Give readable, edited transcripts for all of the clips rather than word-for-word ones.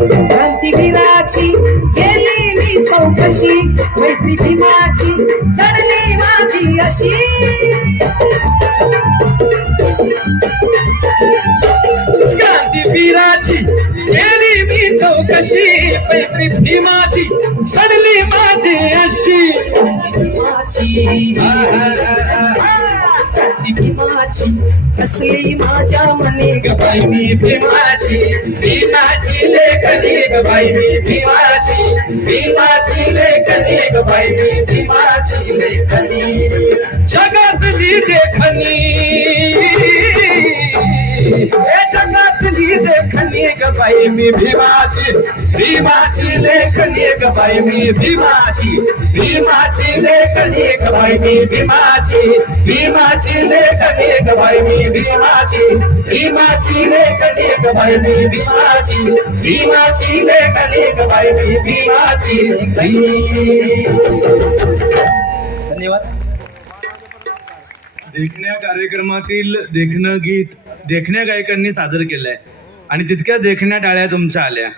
क्रांतीवीराची केली मी चौकशी, मैत्री भीमाची जडली माझी अशी. क्रांतीवीराची केली मी चौकशी, मैत्री भीमाची जडली माझी अशी. भीमाची कसली माझ्या मनी ग बाई मी भीमाची, भीमाची लेखनी ग बाई मी भीमाची, भीमाची लेखनी ग बाई मी भीमाची लेखनी. जगातली देखणी जगातली देखणी ग बाई मी भीमाची, भीमाची लेखनी ग बाई मी भीमाची, भीमाची लेखनी ग बाई मी भीमाची, भीमाची लेखनी ग बाई मी भीमाची, भीमाची लेखनी ग बाई मी भीमाची, भीमाची लेखनी ग बाई मी भीमाची. धन्यवाद. देखण्या कार्यक्रमातील देखणं गीत देखण्या गायकांनी सादर केलंय आणि तितक्या देखण्या टाळ्या तुमच्या आल्या,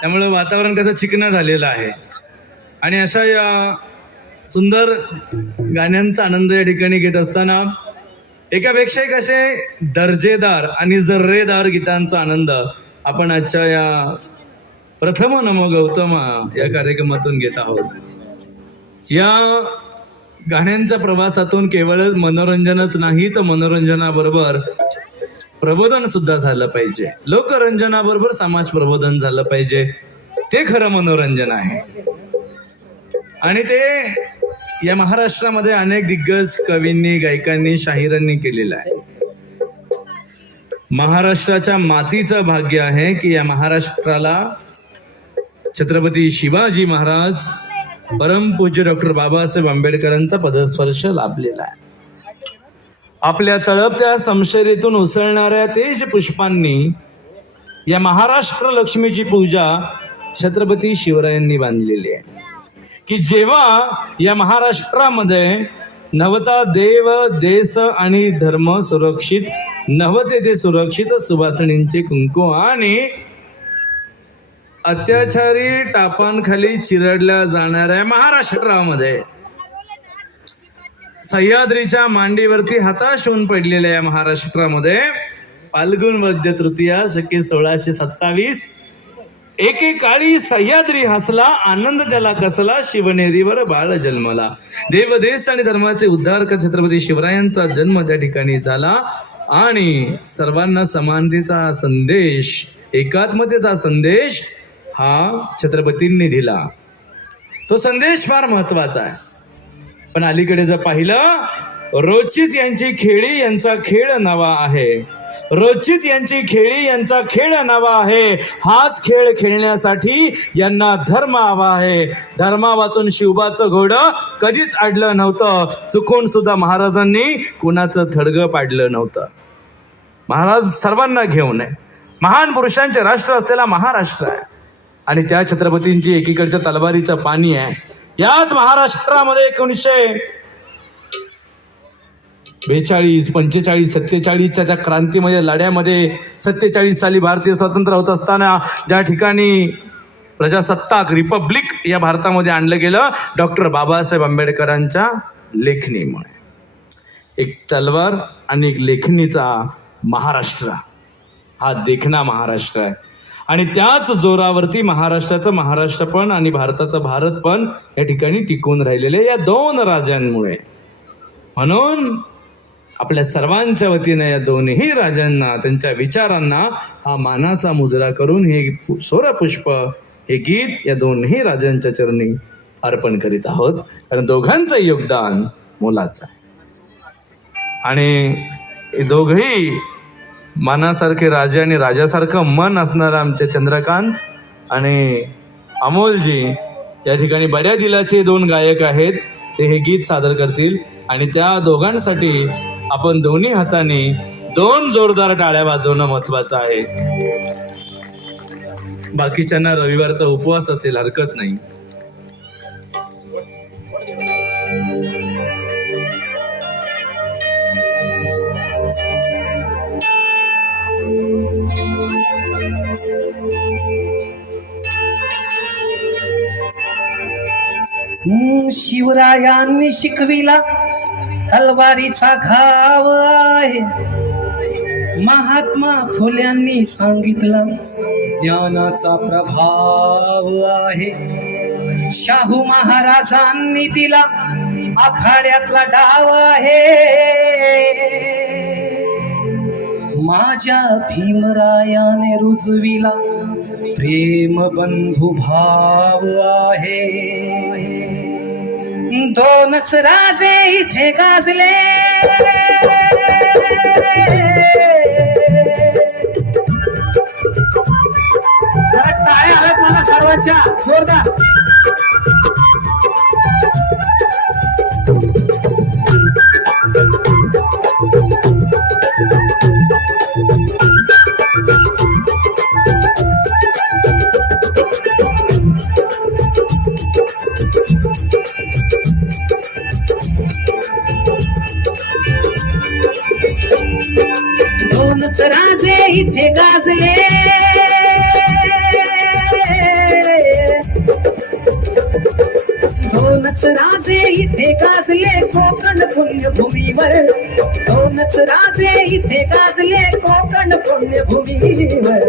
त्यामुळे वातावरण कसं चिकनं झालेलं आहे. आणि अशा या सुंदर गाण्यांचा आनंद या ठिकाणी घेत असताना एकापेक्षा एक असे दर्जेदार आणि जर्रेदार गीतांचा आनंद आपण आजच्या या प्रथम नमो गौतम या कार्यक्रमातून घेत आहोत. या गाण्यांच्या प्रवासातून केवळ मनोरंजनच नाही तर मनोरंजनाबरोबर प्रबोधन सुद्धा झालं पाहिजे, लोकरंजनाबरोबर समाज प्रबोधन झालं पाहिजे. ते खरं मनोरंजन आहे. आणि ते या महाराष्ट्रामध्ये अनेक दिग्गज कवींनी, गायकांनी, शाहिरांनी केलेलं आहे. महाराष्ट्राच्या मातीचं भाग्य आहे की या महाराष्ट्राला छत्रपती शिवाजी महाराज, परमपूज्य डॉक्टर बाबासाहेब आंबेडकरांचा पदस्पर्श लाभलेला आहे. आपल्या तळपत्या समशेरीतून उसळणाऱ्या तेज पुष्पांनी या महाराष्ट्र लक्ष्मीची पूजा छत्रपती शिवरायांनी बांधलेली आहे. की जेव्हा या महाराष्ट्रामध्ये नवता देव देश आणि धर्म सुरक्षित नव्हते, ते सुरक्षित सुवासणींचे कुंकू आणि अत्याचारी टापांखाली चिरडल्या जाणाऱ्या महाराष्ट्रामध्ये, सह्याद्रीच्या मांडीवरती हताश होऊन पडलेल्या या महाराष्ट्रामध्ये फाल्गुन वद्य तृतीया शके 1627 एकेकाळी सह्याद्री हसला, आनंद त्याला कसला, शिवनेरीवर बाळ जन्मला. देवदेश आणि धर्माचे उद्धारक छत्रपती शिवरायांचा जन्म त्या ठिकाणी झाला आणि सर्वांना समानतेचा संदेश, एकात्मतेचा संदेश हा छत्रपतींनी दिला. तो संदेश फार महत्वाचा आहे. पण अलीकडे जर पाहिलं, रोजचीच यांची खेळी यांचा खेळ नवा आहे, रोजचीच यांची खेळी यांचा खेळ नवा आहे. हाच खेळ खेळण्यासाठी यांना धर्म हवा आहे. धर्मा वाचून शिवबाचं घोडं कधीच अडलं नव्हतं. चुकून सुद्धा महाराजांनी कुणाचं थडगं पाडलं नव्हतं. महाराज सर्वांना घेऊन आहे. महान पुरुषांचे राष्ट्र असलेला महाराष्ट्र आहे आणि त्या छत्रपतींची एकीकडच्या तलवारीचं पाणी आहे. याच महाराष्ट्रामध्ये 1942, 45, 47च्या त्या क्रांतीमध्ये, लढ्यामध्ये 47 साली भारतीय स्वातंत्र्य होत असताना ज्या ठिकाणी प्रजासत्ताक रिपब्लिक या भारतामध्ये आणलं गेलं, डॉक्टर बाबासाहेब आंबेडकरांच्या लेखणीमुळे. एक तलवार आणि एक लेखणीचा महाराष्ट्र हा देखणा महाराष्ट्र आहे. आणि त्याच जोरावरती महाराष्ट्राचं महाराष्ट्रपण आणि भारताचं भारतपण या ठिकाणी टिकून राहिलेले या दोन राजांमुळे. म्हणून आपल्या सर्वांच्या वतीने या दोन्ही राजांना, त्यांच्या विचारांना हा मानाचा मुजरा करून हे सोरपुष्प, हे गीत या दोन्ही राजांच्या चरणी अर्पण करीत आहोत. कारण दोघांचं योगदान मोलाचं आहे. आणि हे दोघही मनासारखे राजे आणि राजासारखं मन असणारं आमचे चंद्रकांत आणि अमोलजी या ठिकाणी बड्या दिलाचे दोन गायक आहेत. ते हे गीत सादर करतील आणि त्या दोघांसाठी आपण दोन्ही हाताने 2 जोरदार टाळ्या वाजवणं महत्वाचं आहे. बाकीच्यांना रविवारचा उपवास असेल, हरकत नाही. शिवरायांनी शिकविला तलवारीचा घाव आहे. महात्मा फुल्यांनी सांगितला ज्ञानाचा प्रभाव आहे. शाहू महाराजांनी दिला आखाड्यातला डाव आहे. माझ्या भीमरायाने रुजविला प्रेम बंधू भाव आहे. दोनच राजे इथे गाजले जरा टाळ्या आहेत मला सर्वांच्या जोरदार. दोनच राजे इथे गाजले दोनच राजे इथे गाजले कोकण पुण्यभूमीवर. दोनच राजे इथे गाजले कोकण पुण्यभूमीवर.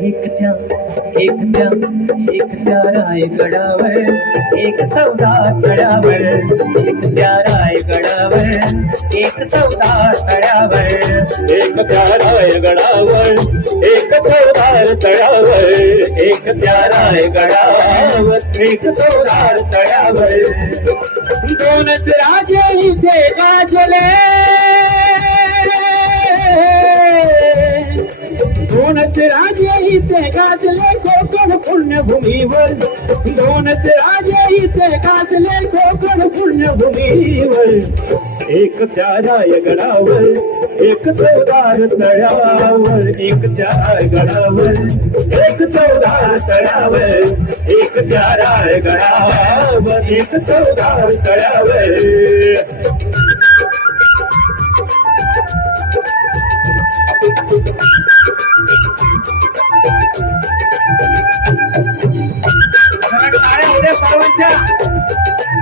एकट्या रायगडावर एक 14 तळ्यावर. एकट्या रायगडावर एक 14 तळ्यावर. एकट्या रायगडावर एक 14 तळ्यावर. एकट्या रायगडावर एक 14 तळ्यावर. दोनच राजे इथे गाजले. दोनच राजे इथे गाजले कोकण पुण्यभूमीवर. दोनच राजे इथे गाजले कोकण पुण्यभूमीवर. एक त्या रायगडावर एक 14 तळ्यावर. एक त्या रायगडावर एक 14 तळ्यावर. एक त्या रायगडावर एक 14 तळ्यावर. जरा टाळ्या उद्या सर्वांच्या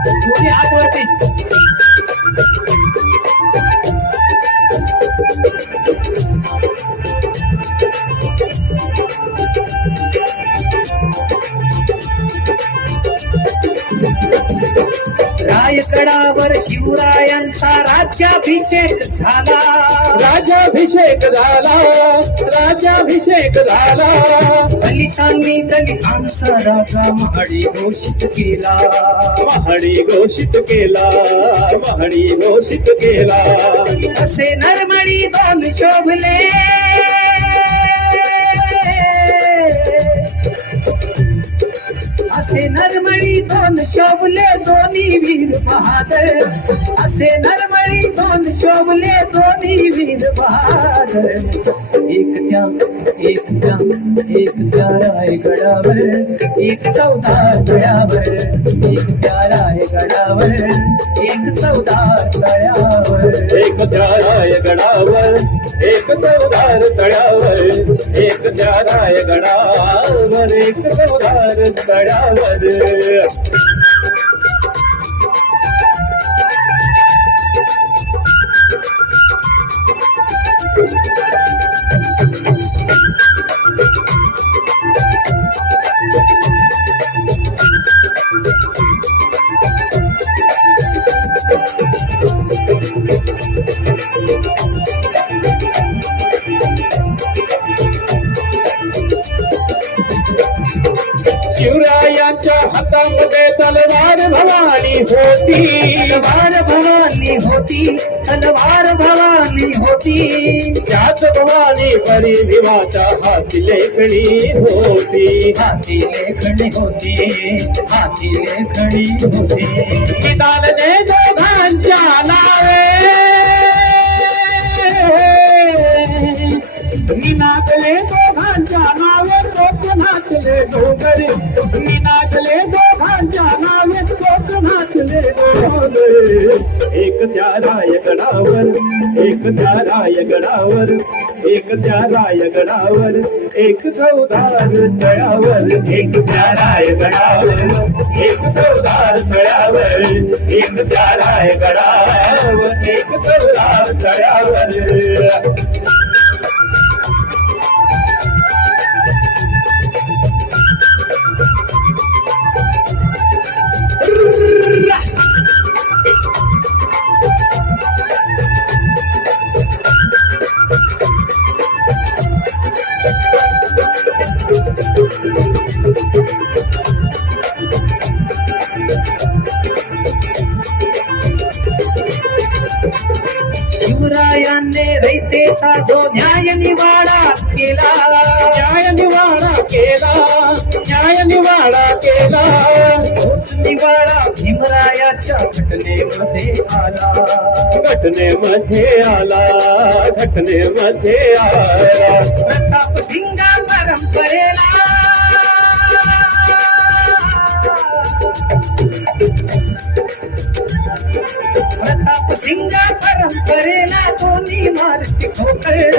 दोन्ही हात वरती. रायगडावर शिवरायांचा राज्याभिषेक झाला. राज्याभिषेक झाला. राज्याभिषेक झाला. दलितांनी दलितांचा राजा महाडी घोषित केला. महाडी घोषित केला. महाडी घोषित केला. असे नरमळी दोन शोभले. असे नरमळी दोन शोभले दोन्ही वीर बहादर. असे नरमळी दोन शोभले दोन्ही वीर बहादर. एकट्या रायगडावर एक 14 तळ्यावर. एकट्या रायगडावर एक 14 तळ्यावर. एक त्या रायगडावर एक 14 तळ्यावर. एक त्या रायगडावर एक 14 तळ्यावर. शिवरायांच्या हातामध्ये तलवार भवानी होती. तलवार भवानी होती. तलवार भवानी होती. त्याच भवानी परी भीमाच्या हाती लेखणी होती. हाती लेखणी होती. हाती लेखणी होती. निदानने दोघांच्या नावे. निनादले दोघांच्या नावे कोकणातले डोंगर. निनादले दोघांच्या नावे कोकणातले डोंगर. एक एक त्या रायगडावर, एक त्या रायगडावर, एक त्या रायगडावर, एक चौदार तळ्यावर, एक त्या रायगडावर, एक चौदार तळ्यावर, एक त्या रायगडावर, एक चौदार तळ्यावर. शिवरायाने रयतेचा जो न्याय निवाडा केला, न्याय निवाडा केला, न्याय निवाडा केला, तोच निवाडा भीमरायाच्या घटनेमध्ये आला, घटनेमध्ये आला, घटनेमध्ये आला. प्रताप सिंगा परंपरेला प्रताप सिंगा परंपरेला दोन्ही मारती ठोकर,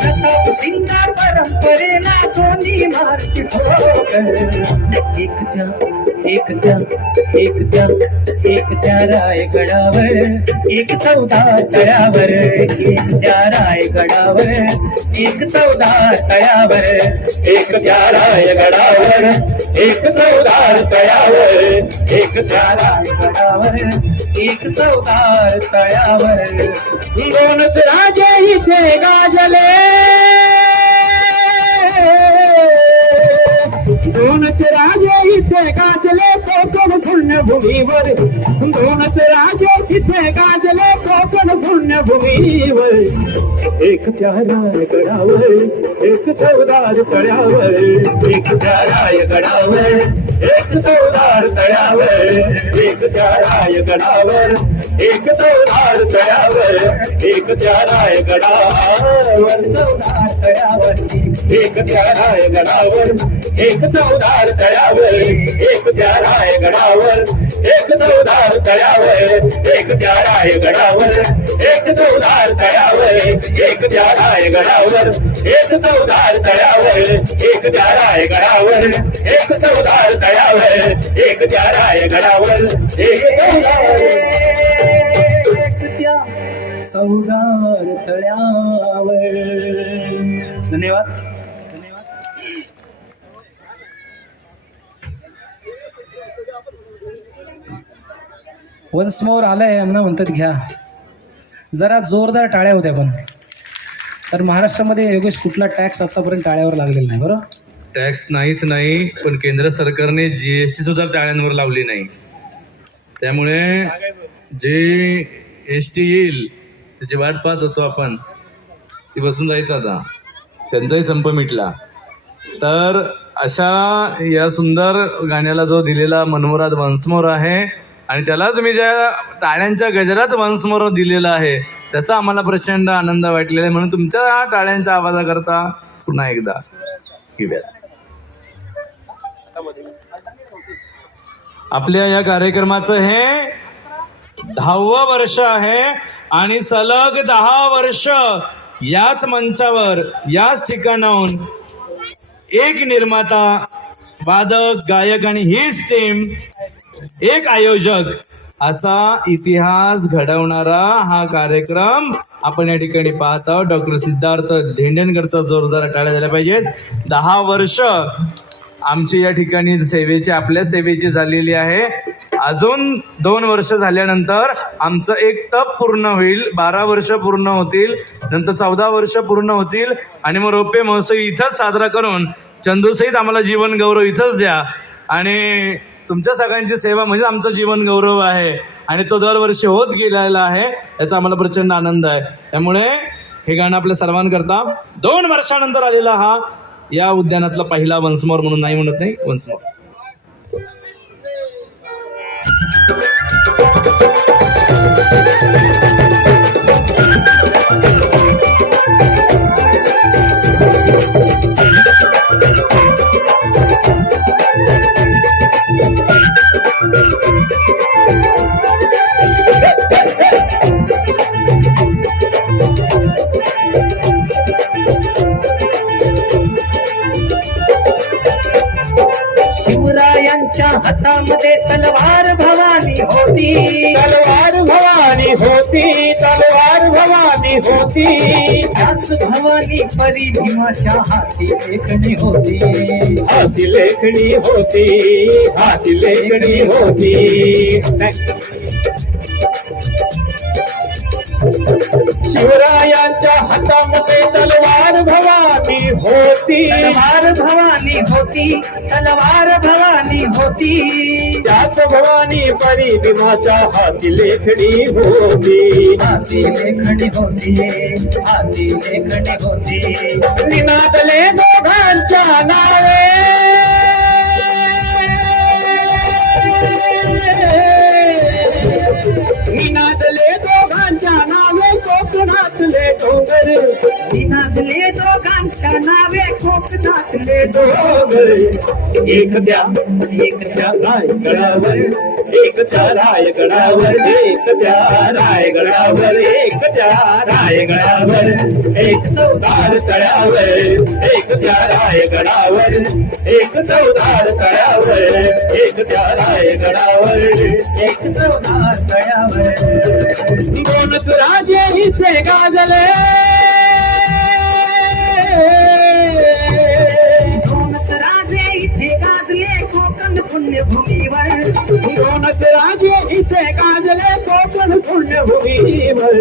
प्रताप सिंगा परंपरेला दोन्ही मारती ठोकर. एक त्या रायगडावर, एक चौदार तळ्यावर, एक त्या रायगडावर, एक चौदार तळ्यावर, एक त्या रायगडावर, एक चौदार तळ्यावर, एक त्या रायगडावर, एक चौदार तळ्यावर. दोनच राजे इथे गाजले, दोनच राजे इथे गाजले कोकण पुण्यभूमीवर, दोनच राजे इथे गाजले कोकण पुण्यभूमीवर. एक त्या रायगडावर, एक चौदार तळ्यावर, एक त्या रायगडावर, एक चौदार तळ्यावर, एक त्या रायगडावर, एक चौदार तळ्यावर, एक त्या रायगडावर, चौदार तळ्यावर, एक त्या रायगडावर, एक चौदार तळ्यावर, एक त्या रायगडावर, एक चौदार तळ्यावर, एक त्या रायगडावर, एक चौदार तळ्यावर, एक त्या रायगडावर, एक चौदार तळ्यावर, एक त्या रायगडावर, एक चौदार तळ्यावर, एक त्या रायगडावर, चौदार तळ्यावर. धन्यवाद. वन्स मोर आलाय यांना म्हणतात घ्या. जरा जोरदार टाळ्या होत्या पण. तर महाराष्ट्रामध्ये योगेश कुठला टॅक्स आतापर्यंत टाळ्यावर लागलेला नाही बरोबर. टॅक्स नाहीच नाही, पण केंद्र सरकारने GST सुद्धा टाळ्यांवर लावली नाही. त्यामुळे जे ST येईल त्याची वाट पाहत होतो आपण, ती बसून जायचं आता. त्यांचाही संप मिटला. तर अशा या सुंदर गाण्याला जो दिलेला मनमुराद वंसमोर आहे आणि त्याला तुम्ही ज्या टाळ्यांच्या गजरात वंसमोर दिलेला आहे त्याचा आम्हाला प्रचंड आनंद वाटलेला आहे. म्हणून तुमच्या टाळ्यांच्या आवाजाकरता पुन्हा एकदा घेऊया. आपल्या या कार्यक्रमाचं हे 10वं वर्ष आहे आणि सलग 10 वर्ष याच मंचावर याच ठिकाणाहून एक निर्माता, वादक, गायक आणि हीच टीम, एक आयोजक असा इतिहास घडवणारा हा कार्यक्रम आपण या ठिकाणी पाहत आहोत. डॉक्टर सिद्धार्थ धेंडेनकरचा जोरदार टाळ्या झाल्या पाहिजेत. 10 वर्ष आमची या ठिकाणी सेवेची, आपल्या सेवेची झालेली आहे. अजून 2 वर्ष झाल्यानंतर आमचं एक तप पूर्ण होईल. 12 वर्ष पूर्ण होतील, नंतर 14 वर्ष पूर्ण होतील आणि मग रौप्य महोत्सव इथंच साजरा करून चंदूसहित आम्हाला जीवन गौरव इथंच द्या. आणि तुमच्या सगळ्यांची सेवा म्हणजे आमचं जीवन गौरव आहे आणि तो दरवर्षी होत गेलेला आहे. याचा आम्हाला प्रचंड आनंद आहे. त्यामुळे हे गाणं आपल्या सर्वांकरता 2 वर्षानंतर आलेला हा या उद्यानातला पहिला वंसमोर म्हणून नाही म्हणत नाही, वंसमोर. शिवरायांच्या हातामध्ये तलवार भवानी होती, तलवार भवानी होती, तलवार भवानी होती. त्याच भवानी परी भीमाच्या हाती लेखणी होती. हाती लेखणी होती, हाती लेखणी होती. शिवरायांच्या हातामध्ये तलवार भवानी होती, तलवार भवानी होती, तलवार भवानी होती. त्याच भवानी परी भीमाच्या हाती लेखणी होती. हाती लेखणी होती, हाती लेखणी होती. निनादले दोघांच्या नावे, निनादले दोघांच्या नावे कोकणातले डोंगर, निनादले दोघांच्या नावे कोकणातले डोंगर. एक त्या रायगडावर, एक त्या रायगडावर, एक त्या रायगडावर, एक त्या रायगडावर, एक चौदार तळ्यावर, एक त्या रायगडावर, एक चौदार तळ्यावर, एक त्या रायगडावर, एक चौदार तळ्यावर. दोनच राजे इथे गाजले, दोनच राजे इथे गाजले कोकण पुण्यभूमीवर. दोनच राजे इथे गाजले कोकण पुण्यभूमीवर.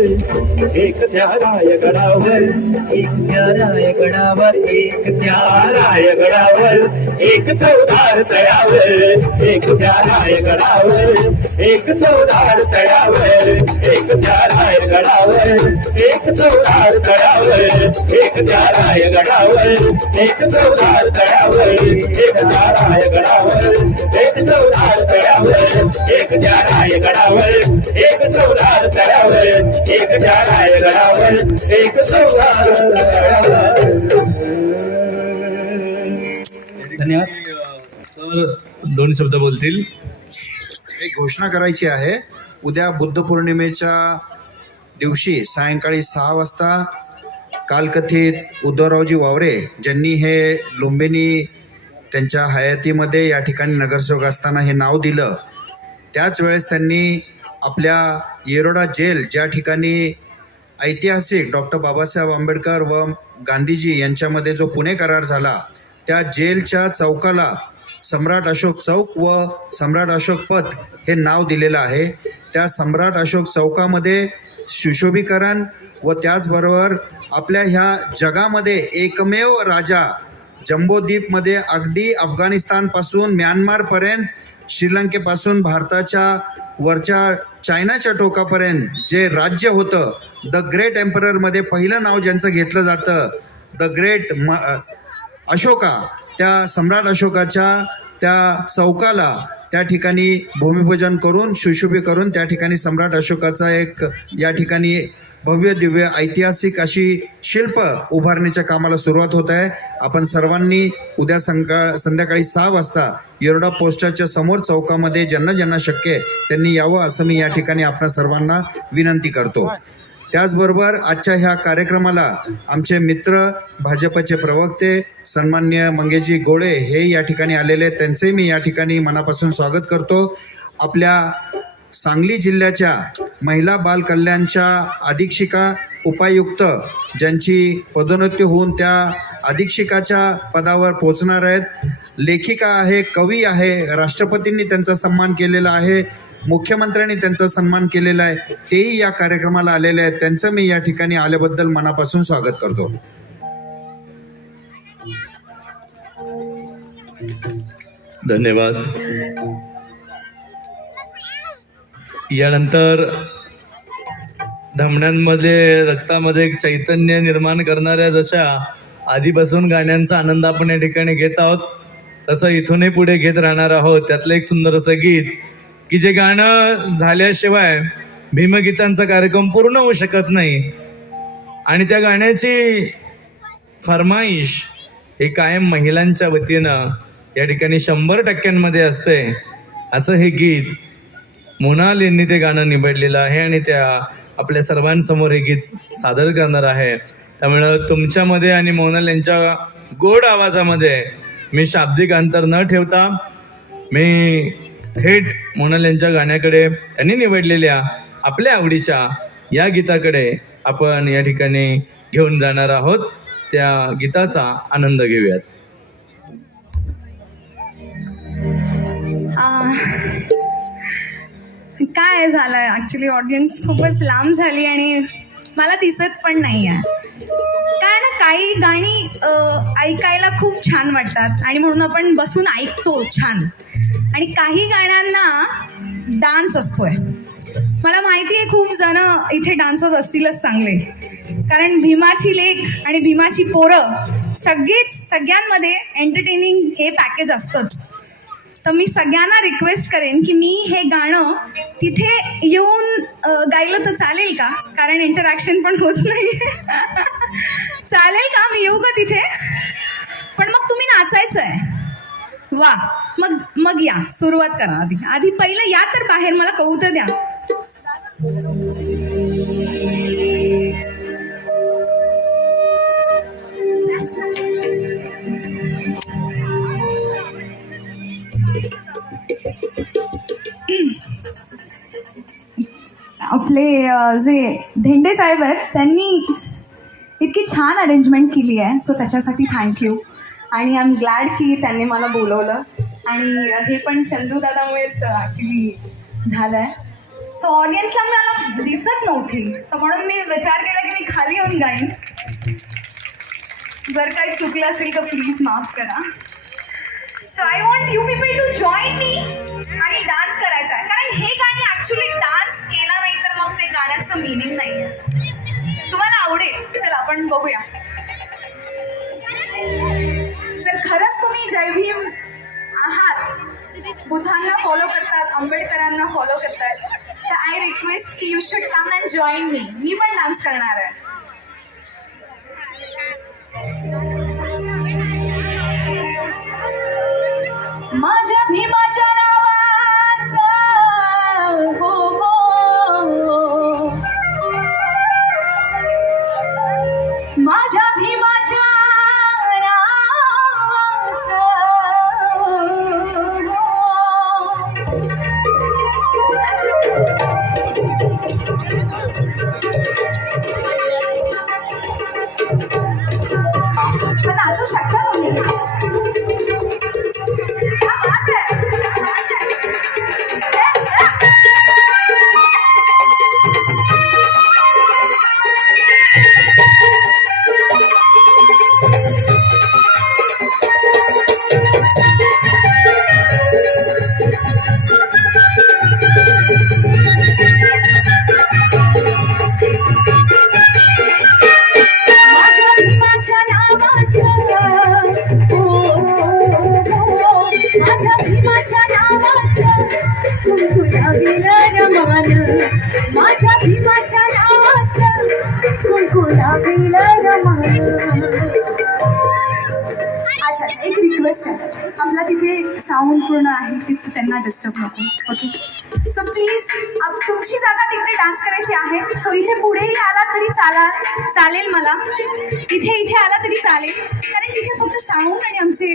एक त्या रायगडावर, एक त्या रायगडावर, एक त्या रायगडावर, एक चौदार तळ्यावर, एक त्या रायगडावर, एक चौदार तळ्यावर, एक त्या रायगडावर, एक चौदार तळ्यावर, एक त्या रायगडावर, एक चौदार तळ्यावर, एक त्या रायगडावर, एक चौदार तळ्यावर, एक त्या रायगडावर, एक चौदार तळ्यावर, एक त्या रायगडावर, एक चौदार तळ्यावर. धन्यवाद. सर दोन शब्द बोलतील. एक घोषणा करायची आहे. उद्या बुद्ध पौर्णिमेच्या दिवशी सायंकाळी 6 वाजता कालकथित उद्धवरावजी वावरे ज्यांनी हे लुंबिनी त्यांच्या हयातीमध्ये या ठिकाणी नगरसेवक असताना हे नाव दिलं, त्याच वेळेस त्यांनी आपल्या येरोडा जेल ज्या ठिकाणी ऐतिहासिक डॉक्टर बाबासाहेब आंबेडकर व गांधीजी यांच्यामध्ये जो पुणे करार झाला, त्या जेलच्या चौकाला सम्राट अशोक चौक व सम्राट अशोक पथ हे नाव दिलेलं आहे. त्या सम्राट अशोक चौकामध्ये सुशोभीकरण व त्याचबरोबर आपल्या ह्या जगामध्ये एकमेव राजा जम्बोद्वीपमध्ये अगदी अफगाणिस्तानपासून म्यानमारपर्यंत, श्रीलंकेपासून भारताच्या वरच्या चायनाच्या टोकापर्यंत जे राज्य होतं, द ग्रेट एम्पररमध्ये पहिलं नाव ज्यांचं घेतलं जातं, द ग्रेट अशोका, त्या सम्राट अशोकाच्या त्या चौकाला त्या ठिकाणी भूमिपूजन करून सुशोभी करून त्या ठिकाणी सम्राट अशोकाचा एक या ठिकाणी भव्य दिव्य ऐतिहासिक अशी शिल्प उभारणीच्या कामाला सुरुवात होत आहे. आपण सर्वांनी उद्या संध्याकाळी 6 वाजता येरोडा पोस्टाच्या समोर चौकामध्ये ज्यांना ज्यांना शक्य आहे त्यांनी यावं असं मी या ठिकाणी आपणा सर्वांना विनंती करतो. त्याचबरोबर आजच्या ह्या कार्यक्रमाला आमचे मित्र भाजपचे प्रवक्ते सन्माननीय मंगेशजी गोळे हे या ठिकाणी आलेले, त्यांचे मी या ठिकाणी मनापासून स्वागत करतो. आपल्या सांगली जिल्ह्याच्या महिला बाल कल्याणच्या अधीक्षिका उपायुक्त ज्यांची पदोन्नती होऊन त्या अधीक्षिकाच्या पदावर पोहोचणार आहेत, लेखिका आहे, कवी आहे, राष्ट्रपतींनी त्यांचा सन्मान केलेला आहे, मुख्यमंत्र्यांनी त्यांचा सन्मान केलेला आहे, तेही या कार्यक्रमाला आलेले आहेत. त्यांचं मी या ठिकाणी आल्याबद्दल मनापासून स्वागत करतो. धन्यवाद. यानंतर धमण्यांमध्ये रक्तामध्ये एक चैतन्य निर्माण करणाऱ्या जशा आधीपासून गाण्यांचा आनंद आपण या ठिकाणी घेत आहोत, तसं इथूनही पुढे घेत राहणार आहोत. त्यातलं एक सुंदर असं गीत की जे गाणं झाल्याशिवाय भीमगीतांचा कार्यक्रम पूर्ण होऊ शकत नाही, आणि त्या गाण्याची फरमाईश हे कायम महिलांच्या वतीनं या ठिकाणी 100% असते. असं हे गीत मोनाल यांनी ते गाणं निवडलेलं आहे आणि त्या आपल्या सर्वांसमोर हे गीत सादर करणार आहे. त्यामुळं तुमच्यामध्ये आणि मोनाल यांच्या गोड आवाजामध्ये मी शाब्दिक अंतर न ठेवता मी थेट मोनाल यांच्या गाण्याकडे, त्यांनी निवडलेल्या आपल्या आवडीच्या या गीताकडे आपण या ठिकाणी घेऊन जाणार आहोत. त्या गीताचा आनंद घेऊयात. काय झालं ॲक्च्युली ऑडियन्स खूपच लांब झाली आणि मला दिसत पण नाही आहे. काय ना, काही गाणी ऐकायला खूप छान वाटतात आणि म्हणून आपण बसून ऐकतो छान, आणि काही गाण्यांना डान्स असतोय. मला माहिती आहे खूप जण इथे डान्सर्स असतीलच चांगले, कारण भीमाची लेक आणि भीमाची पोरं सगळ्यांमध्ये एंटरटेनिंग हे पॅकेज असतंच. तर मी सगळ्यांना रिक्वेस्ट करेन की मी हे गाणं तिथे येऊन गायलं तर चालेल का, कारण इंटरॅक्शन पण होत नाही. चालेल का, मी येऊ का तिथे? पण मग तुम्ही नाचायचं आहे. वा, मग या, सुरुवात करा. आधी पहिलं या तर बाहेर, मला कळू तर द्या. आपले जे धेंडे साहेब आहेत त्यांनी इतकी छान अरेंजमेंट केली आहे, सो त्याच्यासाठी थँक्यू. आणि आय एम ग्लॅड की त्यांनी मला बोलवलं, आणि हे पण चंदूदादामुळेच ॲक्च्युली झालं आहे. सो ऑडियन्सला मला दिसत नव्हती, तर म्हणून मी विचार केला की मी खाली येऊन गाईन. जर काही चुकलं असेल तर प्लीज माफ करा. So I want you people to join me आणि डान्स करायचा आहे, कारण हे गाणी ॲक्च्युली डान्स केला नाही तर मग ते गाण्याचं मिनिंग नाही आहे. तुम्हाला आवडेल. चला आपण बघूया. जर खरंच तुम्ही जय भीम आहात, बुद्धांना फॉलो करतात, आंबेडकरांना फॉलो करतात, तर आय रिक्वेस्ट की you should come and join me. मी पण डान्स करणार आहे. माझ्या भीमाच्या नावाचा हो हो, माझ्या भीमाच्या नावाचा हो. नाचू शकता तुम्ही. माझ्या भीमाच्या नावाचं कुंकुलावील रमान. अच्छा, एक रिक्वेस्ट आहे, आपला तिथे साऊंड पूर्ण आहे, तिथे त्यांना डिस्टर्ब नको. ओके, सो प्लीज तुमची जागा तिकडे डान्स करायची आहे. सो इथे पुढेही आला तरी चालेल मला, इथे आला तरी चालेल, कारण तिथे फक्त साऊंड आणि आमचे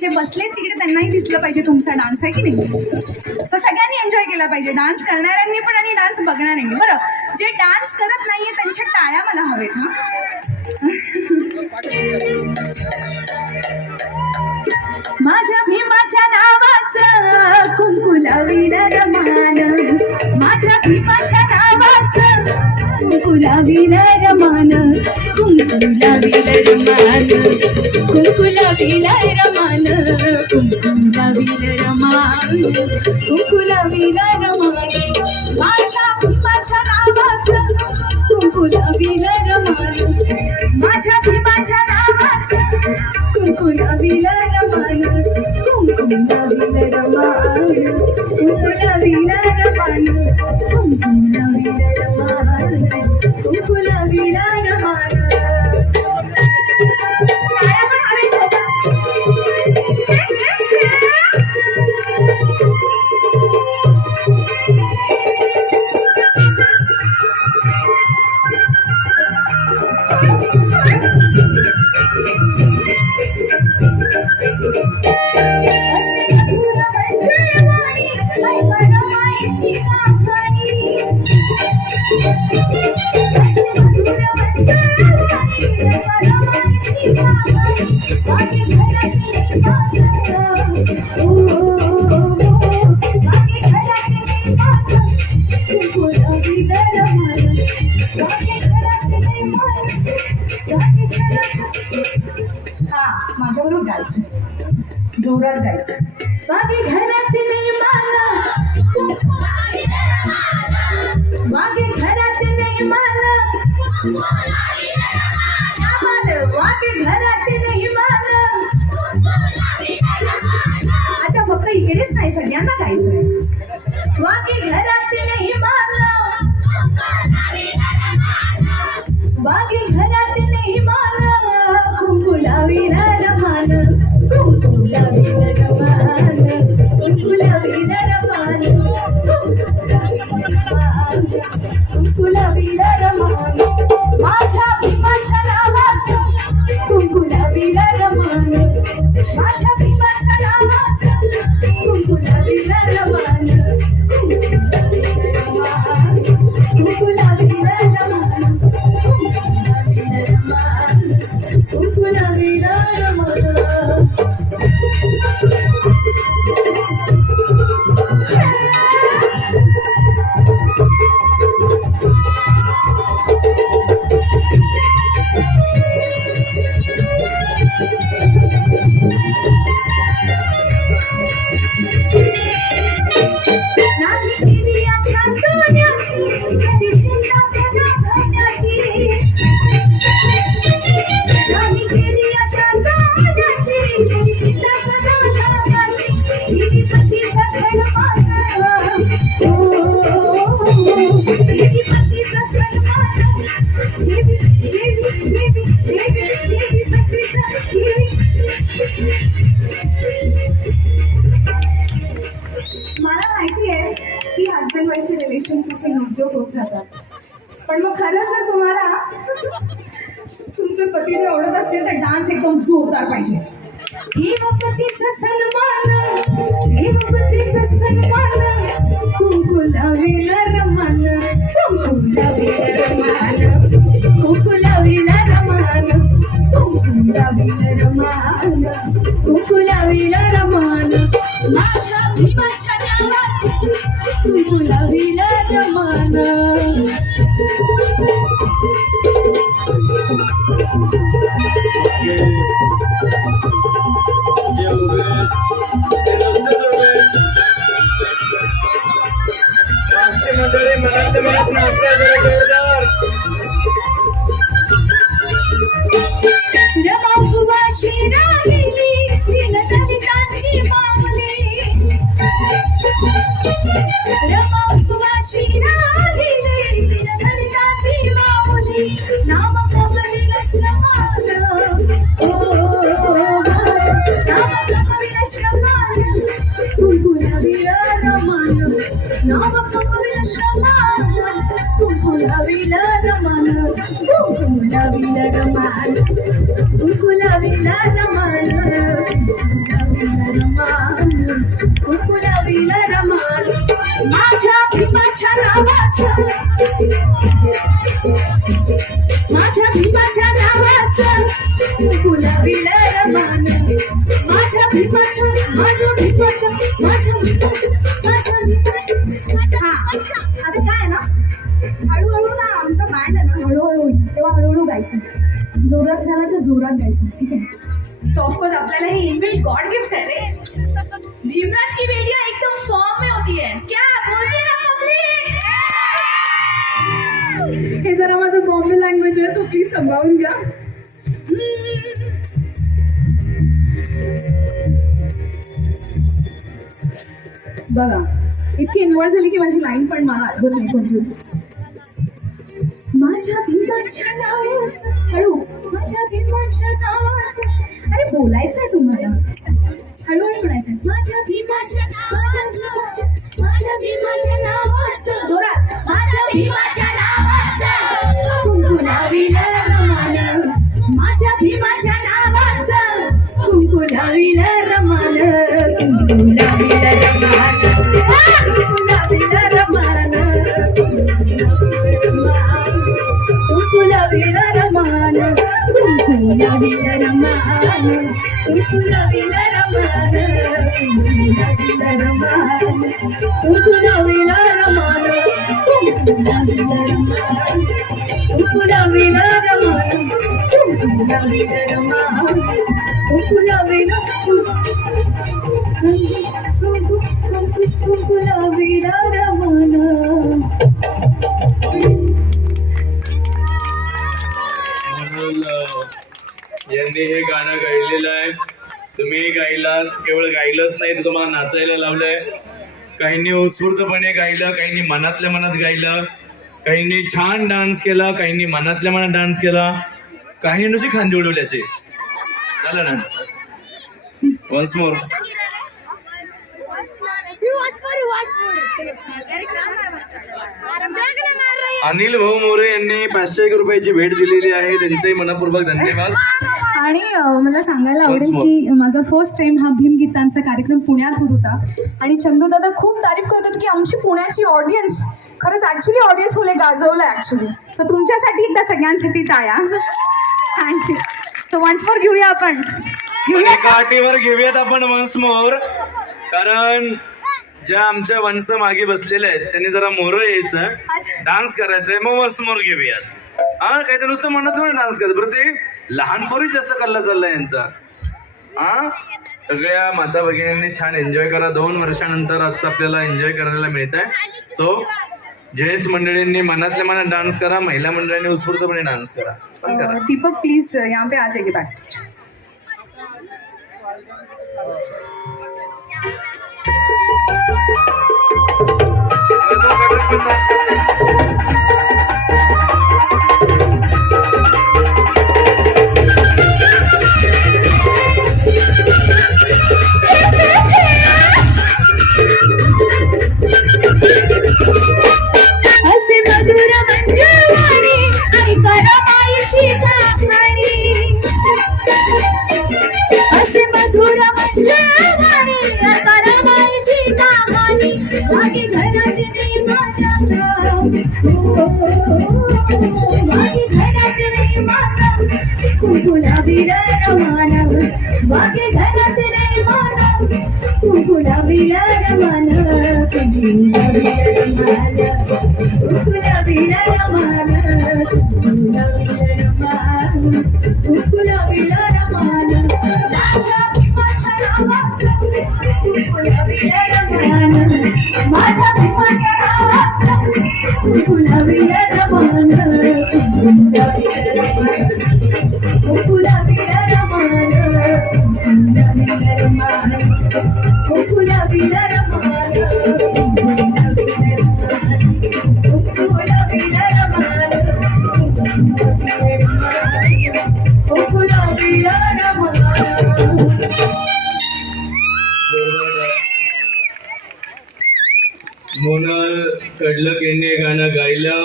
जे बसलेत तिकडे त्यांनाही दिसलं पाहिजे तुमचा डान्स आहे की नाही. सो सगळ्यांनी एन्जॉय केला पाहिजे, डान्स करणाऱ्यांनी पण आणि डान्स बघणाऱ्यांनी. बरं, जे डान्स करत नाहीये त्यांच्या टाळ्या मला हवेत. माझ्या भीमाच्या नावाचं कुंकुलावील रमान, माझ्या भीमाच्या नावाचं कुंकुलावील रमान, कुंकुलावील रमान, कुंकुलावील रमान, कुंकुलावील रमान, कुंकुलावील रमान. माझ्या भीमाच्या नावाचं कुंकुलावील रमान, माझ्या भीमाच्या नावाचं कुंकुलावील रमान, कुंकुलावील रमान, कुंकुलावील रमान, कुंकुलावील रमान, कुंकुलावील रमान. बाकी घरात नाही मान कुंकुलावीला रमान बाकी घरात नाही मान बाकी घरात हा माझ्याबरोबर गायचं जोरात गायचं बाकी घरात नाही मान बाकी घरात नाही मान बाकी घरात नाही मान अच्छा फक्त इकडेच नाही सगळ्यांना गायचंय बाकी घरात नाही मान बाकी घरात नाही मान कुंकुलावीला रमान कुंकुलावीला रमान कुंकुलावीला रमान कुंकुलावीला रमान माझ्या भीमाच्या नावाचं कुंकुलावीला रमान माझ्या भीमाच्या नावाचं कुंकुलावीला रमान कुंकुलावीला रमान कुंकुलावीला रमान कुंकुलावीला रमान नाही केली आशा सोन्याची घरी चिंता सदा धन्याची नाही केली आशा सोन्याची घरी चिंता सदा धन्याची देवी पतीचा सन्मान देवी पतीचा सन्मान देवी देवी देवी देवी देवी पतीचा देवी मला माहिती आहे की हजबंड वाईफचे रिलेशन्स असे नोकझोक होत राहतात पण मग खरंच जर तुम्हाला तुमचे पती आवडत असतील तर डान्स एकदम जोरदार पाहिजे देवपतीचा सन्मान देवपतीचा सन्मान कुंकुलावीला रमान कुंकुलावीला रमान कुंकुलावीला रमान कुंकुलावीला रमान कुंकुलावीला रमान माझ्या भीमाच्या नावाचं कुंकुलावीला रमान मंडळी मनात मनात नाचताय जरा जोरदार रमा उपवाशी राहिली तीन दलितांची माऊली रमा उपवाशी राहिली तीन दलितांची माऊली नाम कमलीला श्रमान नाम कमलीला श्रमान कुंकुलावीला रमान नाम कमलीला श्रमान कुंकुलावीला रमान कुंकुलावीला रमान कुंकुलावीला रमान कुंकुलावीला रमान कुंकुलावीला रमान माझ्या भीमाच्या नावाचं माझ्या भीमाच्या नावाचं कुंकुलावीला रमान माझ्या भीमाच्या माझ्या भीमाच्या माझ्या भीमाच्या माझ्या भीमाच्या हा आता काय ना हळूहळू ना आमचा बँड आहे ना हळूहळू तेव्हा हळूहळू गायचं जोरात झाला तर जोरात गायचं ठीक आहे सो ऑफकोर्स आपल्याला हे इनबिल्ट गॉड गिफ्ट है रे भीमराज की बेटियां एकदम फॉर्म में होती है क्या बोलते ना पब्लिक हे जरा माझं बॉम्बे लँग्वेज आहे सो प्लीज सांभाळून घ्या बघा इतकी इन्व्हॉल्व झाली की माझी लाईन पण मला आठवत नाही कोणती माझ्या भीमाच्या नावाचं हळू माझ्या भीमाच्या नावाचं अरे बोलायचंय तुम्हाला हळूहळू म्हणायचं माझ्या भीमाच्या नावाचं जोरात माझ्या भीमाच्या नावाचं कुंकुलावीला रमान माझ्या भीमाच्या नावाचं कुंकुलावीला रमान कुंकुलावीला रमान कुंकुलावीला रमान कुंकुलावीला रमान कुंकुलावीला रमान कुंकुलावीला रमान यांनी हे गाणं गायलेलं आहे. तुम्ही गायलात, केवळ गायलंच नाही तर तुम्हाला नाचायला लावलंय. काहींनी उत्स्फूर्तपणे गायलं, काहींनी मनातल्या मनात गायलं, काहींनी छान डान्स केला, काहींनी मनातल्या मनात डान्स केला, काहींनी नुसती खांदी उडवल्याचे. झालं ना? Once more. अनिल भाऊ मोरे यांनी 501 रुपयाची भेट दिलेली आहे. त्यांचेही मनपूर्वक धन्यवाद. आणि मला सांगायला आवडेल की माझा फर्स्ट टाइम हा भीमगीतांचा कार्यक्रम पुण्यात होत होता आणि चंदू दादा खूप तारीफ करत होते की आमची पुण्याची ऑडियन्स खरंच ॲक्च्युली ऑडियन्स मुले गाजवलं ॲक्च्युली. तर तुमच्यासाठी एकदा सगळ्यांसाठी टाळ्या. थँक्यू. सो वन्स मोर घेऊया आपण काठीवर घेऊयात आपण वन्स मोर. कारण ज्या आमच्या वंश मागे बसलेल्या आहेत त्यांनी जरा मोर यायचं, डान्स करायचंय, मग वन्स मोर घेऊयात. हा काही तर नुसतं म्हणत डान्स करायचं. बरं ते लहानपणी जास्त कल्ला चाललाय यांचा. हा सगळ्या माता भगिनींनी छान एन्जॉय करा. 2 वर्षानंतर आजचं आपल्याला एन्जॉय करायला मिळत आहे. सो जेंट्स मंडळींनी मनातल्या मनात डान्स करा, महिला मंडळींनी उत्स्फूर्तपणे डान्स करा. पण करा. दीपक प्लीज यहाँ पे आ जाइए बैक स्टेज. असे मधुर मंजवाणी ऐका रमाईची कहाणी. असे मधुर मंजवाणी ऐका रमाईची कहाणी. मागे घरात नाही माझ्या, मागे घरात नाही माझा गुलाबी रवाना. मागे घरात नाही माझा गुलाबी रवाना. मोनल कडलक यांनी गाणं गायलं.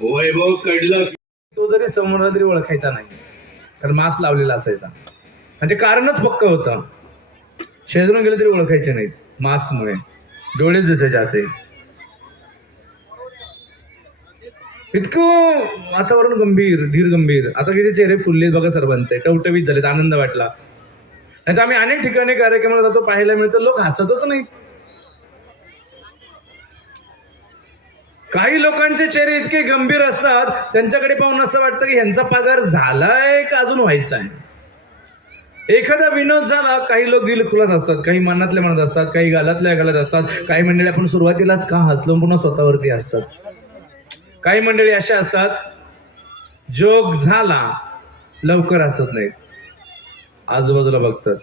वैभव कडलक तो जरी समोर तरी ओळखायचा नाही, कारण मास्क लावलेला असायचा. आणि ते कारणच पक्क होतं. शेजारून गेलं तरी ओळखायचे नाहीत मास्कमुळे. डोळेच दिसायचे असे. इतकं वातावरण गंभीर, धीर गंभीर. आता किती चेहरे फुललेत बघा सर्वांचे, टवटवीत झालेत. आनंद वाटला. नाही तर आम्ही अनेक ठिकाणी कार्यक्रमाला जातो, पाहायला मिळतं लोक हसतच नाही. काही लोकांचे चेहरे इतके गंभीर असतात, त्यांच्याकडे पाहून असं वाटतं की ह्यांचा पगार झालाय का अजून व्हायचा आहे. एखादा विनोद झाला, काही लोक दिल खुलात असतात, काही मनातल्या मनात असतात, काही गालातल्या गालात असतात. काही मंडळी आपण सुरुवातीलाच का हसलो पुन्हा स्वतःवरती असतात. काही मंडळी अशा असतात जोक झाला लवकर हसत नाहीत, आजूबाजूला बघतात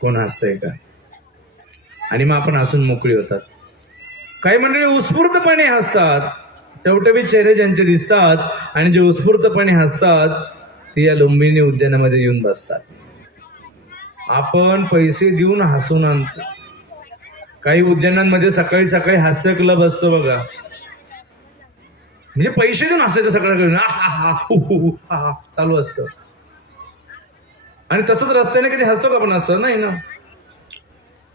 कोण हसतंय काय, आणि मग आपण हसून मोकळी होतात. काही मंडळी उत्स्फूर्तपणे हसतात, टवटवीत चेहरे ज्यांचे दिसतात आणि जे उत्स्फूर्तपणे हसतात ते या लुंबिनी उद्यानामध्ये येऊन बसतात. आपण पैसे देऊन हसून आणतो. काही उद्यानांमध्ये सकाळी सकाळी हास्य क्लब असतो बघा, म्हणजे पैसे देऊन हसायचं सकाळी चालू असतं. आणि तसंच रस्त्याने कधी हसतो का आपण? असं नाही ना.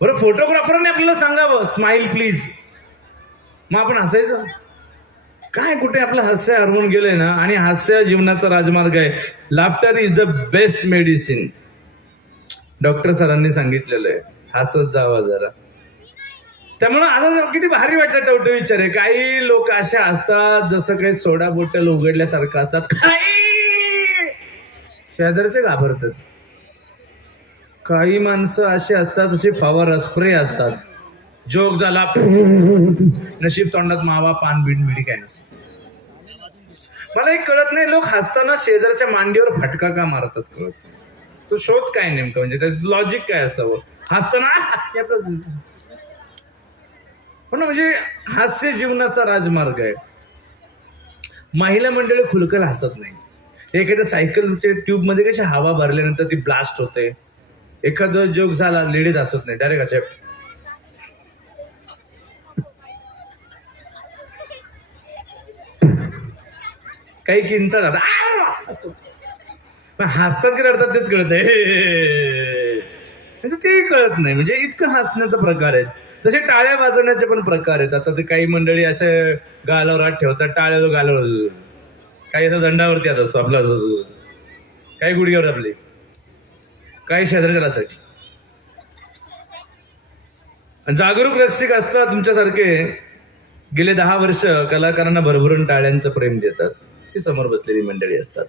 बरं, फोटोग्राफरने आपल्याला सांगावं स्माइल प्लीज, मग आपण हसायचं काय? कुठे आपलं हास्य हरवून गेलंय ना. आणि हास्य जीवनाचा राजमार्ग आहे. Laughter is the best medicine. Doctor सरांनी सांगितलेलं आहे हसत जावा जरा. त्यामुळे आता किती भारी वाटतं टवट विचार आहे. काही लोक असे असतात जसं काही सोडा बोटल उघडल्यासारखं असतात, काही शेजारचे घाबरतात. काही माणसं अशी असतात अशी फवार स्प्रे असतात, जोक झाला नशीब तोंडात मावा पान बीड मिडी काय नसतं. मला एक कळत नाही, लोक हसताना शेजारच्या मांडीवर फटका का मारतात कळत. तो शोध काय नेमकं, म्हणजे त्याचं लॉजिक काय असावं हसताना. पण म्हणजे हास्य जीवनाचा राजमार्ग आहे. महिला मंडळी खुलकल हसत नाही. एखाद्या सायकलच्या ट्यूब मध्ये कशी हवा भरल्यानंतर ती ब्लास्ट होते, एखादा जोक झाला लेडीज हसत नाही, डायरेक्ट असे काही किंचाळतात असं. पण हसतात की रडतात तेच कळत नाही, म्हणजे ते कळत नाही. म्हणजे इतकं हसण्याचा प्रकार आहे. तसे टाळ्या वाजवण्याचे पण प्रकार आहेत. आता ते काही मंडळी असे गालावर हात ठेवतात, टाळ्या गालावर, काही असं दंडावरती येत असतो आपला, काही गुडघ्यावर आपले, काही शेजारच्या लाचाटी. जागरूक रसिक असतात तुमच्यासारखे, गेले 10 वर्ष कलाकारांना भरभरून टाळ्यांचं प्रेम देतात. ती समोर बसलेली मंडळी असतात.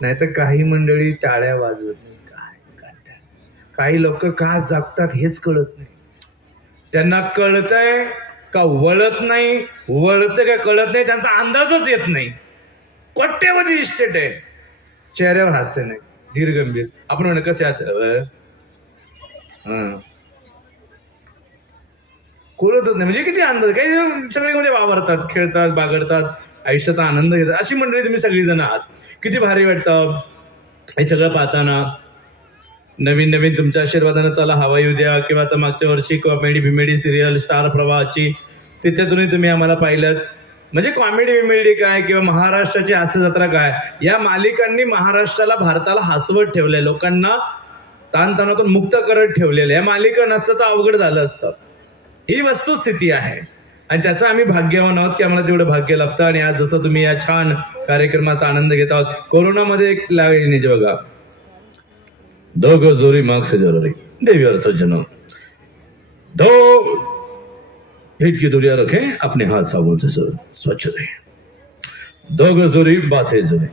नाहीतर काही मंडळी टाळ्या वाजवत नाही. काय काही लोक का जागतात हेच कळत नाही. त्यांना कळतंय का वळत नाही, वळतं का कळत नाही, त्यांचा अंदाजच येत नाही. कोट्यवधी इस्टेट आहे, चेहऱ्यावर हास्य नाही, धीर गंभीर. आपण म्हणे कसे आहात, कळतच नाही. म्हणजे किती अंदाज, काही सगळे म्हणजे वावरतात, खेळतात, बागडतात, आयुष्याचा आनंद घेतात. अशी मंडळी तुम्ही सगळीजण आहात. किती भारी वाटतं हे सगळं पाहताना. नवीन नवीन तुमच्या आशीर्वादानं चला हवा येऊ द्या, किंवा आता मागच्या वर्षी कॉमेडी भिमेडी सिरियल स्टार प्रवाहाची, तिच्यातूनही तुम्ही आम्हाला पाहिलं. म्हणजे कॉमेडी विमेडी काय किंवा महाराष्ट्राची हास्य जत्रा काय, या मालिकांनी महाराष्ट्राला, भारताला हसवत ठेवलंय, लोकांना ताणतणावातून मुक्त करत ठेवलेलं. या मालिका नसतं तर अवघड झालं असतं. ही वस्तुस्थिती आहे आणि त्याचं आम्ही भाग्यवान आहोत की आम्हाला तेवढं भाग्य लाभतं. आणि आज जसं तुम्ही या छान कार्यक्रमाचा आनंद घेत आहोत. कोरोनामध्ये एक लाईन बघा, 2 गज दूरी मास्क से जरूरी, देवी सज्जनों 2 फीट की दूरियां रखें, अपने हाथ साबुन से स्वच्छ रहे, 2 गज दूरी बात है जरूरी.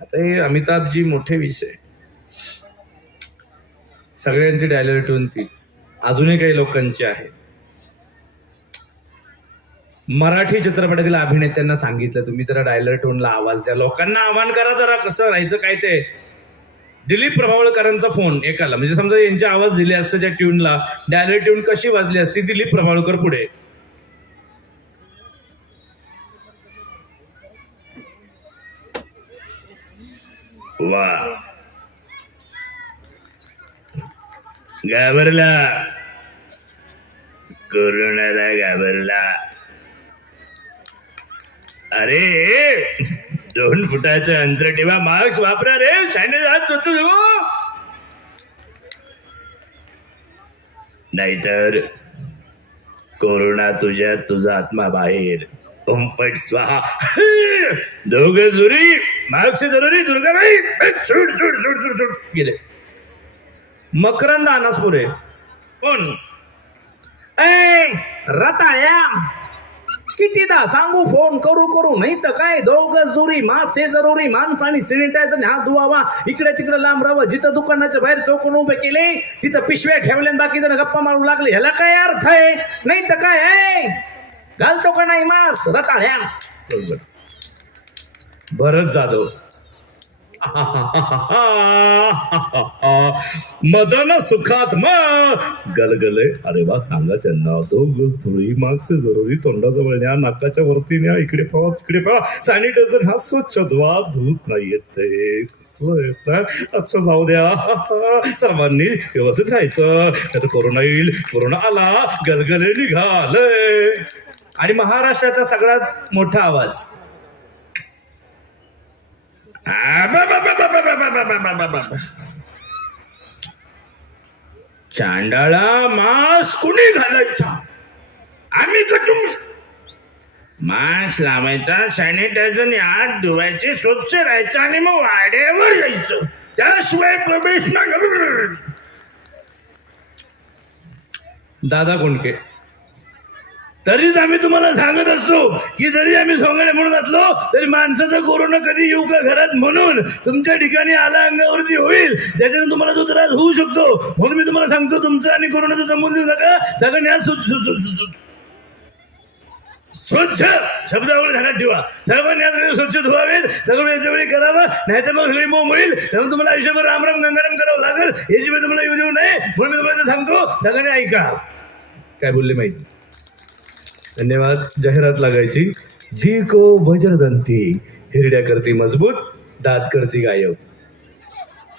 आता हे अमिताभजी मोठे विषय, सगळ्यांची डायलॉग टोन तीच, अजूनही काही लोकांची आहे. मराठी चित्रपटातील अभिनेत्यांना सांगितलं तुम्ही जरा डायलर टोनला आवाज द्या, लोकांना आवाहन करा जरा. कसं राहायचं काय ते. दिलीप प्रभावळकरांचा फोन एकाला, म्हणजे समजा यांचे आवाज दिले असते त्या ट्यूनला, डायलर ट्यून कशी वाजली असती, दिलीप प्रभावळकर पुढे. वा, घाबरला, कोरोनाला घाबरला. अरे 2 फुटाचं अंतर ठेवा, मास्क वापरा रे, सॅनिटायझर हात स्वच्छ ठेवा. नाहीतर कोरोना तुझ्यात, तुझा आत्मा बाहेर. ओम फट स्वाहा. 2 गज दूरी मास्क जरुरी, दुर्गाबाई सुट सुट सुट सुट सुट गेले. मकरंद अनासपुरे कोण, ए रताळ्या, कितीदा सांगू फोन करू करू, नाही तर काय. 2 गज दूरी मास्क हे जरुरी, माणसाने सॅनिटायझर हात धुवावा, इकडे तिकडे लांब राहावं. जिथं दुकानाच्या बाहेर चौकोन उभे केले तिथं पिशव्या ठेवल्या, बाकी जण गप्पा मारू लागले. ह्याला काय अर्थ आहे, नाही तर काय. घालतो का नाही मास्क रताळ्या. भरत जाधव मदन सुखात गलगले. अरे वा, सांगा त्यांना 2 गज दूरी मास्क जरुरी, तोंडाजवळ न्या, नाकाच्या वरती न्या, इकडे पाहा तिकडे पाहा, सॅनिटायझर हा स्वच्छ धुवा, धूत नाही येते, कसलं येत नाही. अच्छा जाऊ द्या, सर्वांनी व्यवस्थित राहायचं, नाही तर कोरोना येईल. कोरोना आला, गलगले निघाले. आणि महाराष्ट्राचा सगळ्यात मोठा आवाज, चांडाळा मास्क कुणी घालायचा, आम्ही का तुम्ही. मास्क लावायचा, सॅनिटायझरने हात धुवायचे, स्वच्छ राहायचं आणि मग वाड्यावर यायचं. त्याशिवाय प्रवेश नाही. दादा कोंडके, तरीच आम्ही तुम्हाला सांगत असतो की जरी आम्ही सोंगाणे म्हणून असलो तरी माणसाचा कोरोना कधी येऊ का घरात म्हणून तुमच्या ठिकाणी आला अंगावरती होईल, त्याच्यानं तुम्हाला तो त्रास होऊ शकतो. म्हणून मी तुम्हाला सांगतो तुमचा आणि कोरोनाचा संबंध देऊ नका. सगळ्यांनी स्वच्छ शब्दावळ घरात ठेवा. सर्वांनी आज स्वच्छ धुवावेत, सगळं वेळच्या वेळी करावं, नाही तर मग सगळी मोह होईल. त्यामुळे तुम्हाला आयुष्यभर रामराम गंगाराम करावं लागेल. याची वेळ तुम्हाला येऊ देऊ नये म्हणून मी तुम्हाला सांगतो. सगळ्यांनी ऐका काय बोलले माहिती. धन्यवाद. जाहिरात लागायची. जी को वज्रदंती, हिरड्या करती मजबूत, दात करती गायब.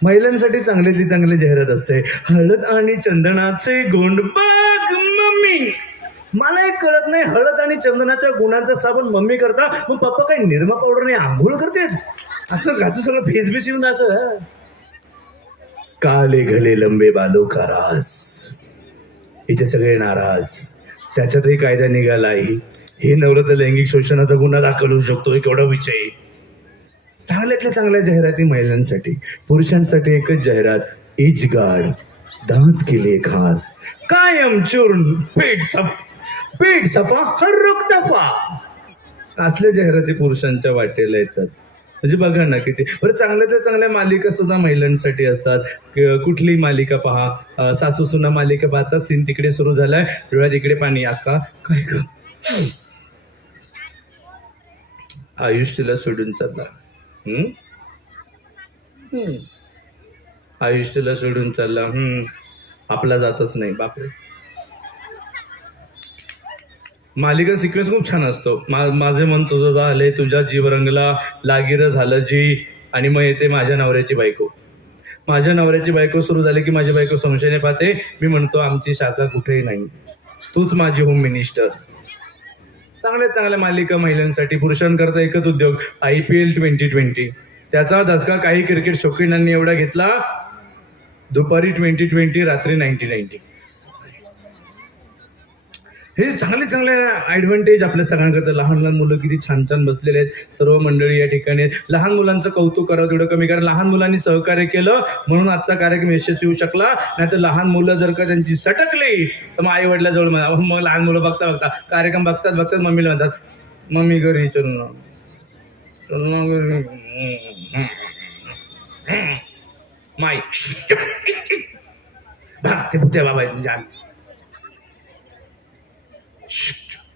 महिलांसाठी चांगल्यातली चांगली जाहिरात असते. हळद आणि चंदनाचे गोंड बघ मम्मी. मला एक कळत नाही, हळद आणि चंदनाच्या गुणांचा साबण मम्मी करता, मग पप्पा काही निरमा पावडरने आंघोळ करते असं घातू सगळं फेसबीस येऊन असं. काले घले लंबे बालो का राज, इथे सगळे नाराज. त्याच्यातही कायदा निघालाय. हे नवलं तर लैंगिक शोषणाचा गुन्हा दाखल होऊ शकतो. केवढा विषय. चांगल्यातल्या चांगल्या जाहिराती महिलांसाठी. पुरुषांसाठी एकच जाहिरात, एज गार्ड, दांत के लिए खास, कायम चूर्ण, पेट सफा, हर रोग दफा. असल्या जाहिराती पुरुषांच्या वाटेला येतात. म्हणजे बघा ना किती बरं. चांगल्याच्या चांगल्या मालिका सुद्धा महिलांसाठी असतात. कुठली मालिका पहा, सासू सुना मालिका पाहता, सीन तिकडे सुरू झालाय, डोळ्यात इकडे पाणी. अक्का काय ग, आयुष तिला सोडून चालला. आयुष तिला सोडून चालला. आपला जातच नाही. बापरे. मालिका सिक्वेन्स खूप छान असतो. माझे मन तुझं झाले, तुझ्या जीव रंगला, लागिरं झालं जी, आणि मग येते माझ्या नवऱ्याची बायको. माझ्या नवऱ्याची बायको सुरू झाली की माझी बायको संशयाने पाहते. मी म्हणतो आमची शाखा कुठेही नाही, तूच माझी होम मिनिस्टर. चांगल्या चांगल्या मालिका महिलांसाठी. पुरुषांकरता एकच उद्योग, IPL 2020. त्याचा धसका काही क्रिकेट शौकीनांनी एवढा घेतला, दुपारी 2020, रात्री 1990. हे चांगले चांगले ॲडव्हान्टेज आपल्या सगळ्यांकरता. लहान लहान मुलं किती छान छान बसलेले आहेत. सर्व मंडळी या ठिकाणी. लहान मुलांचं कौतुक करावं तेवढं कमी. कारण लहान मुलांनी सहकार्य केलं म्हणून आजचा कार्यक्रम यशस्वी होऊ शकला. नाही तर लहान मुलं जर का त्यांची सटकली तर मग आई वडिलाजवळ मग लहान मुलं बघता बघता कार्यक्रम बघतात मम्मीला म्हणतात, मम्मी घरी चल घरी. माई ते भुत्या बाबा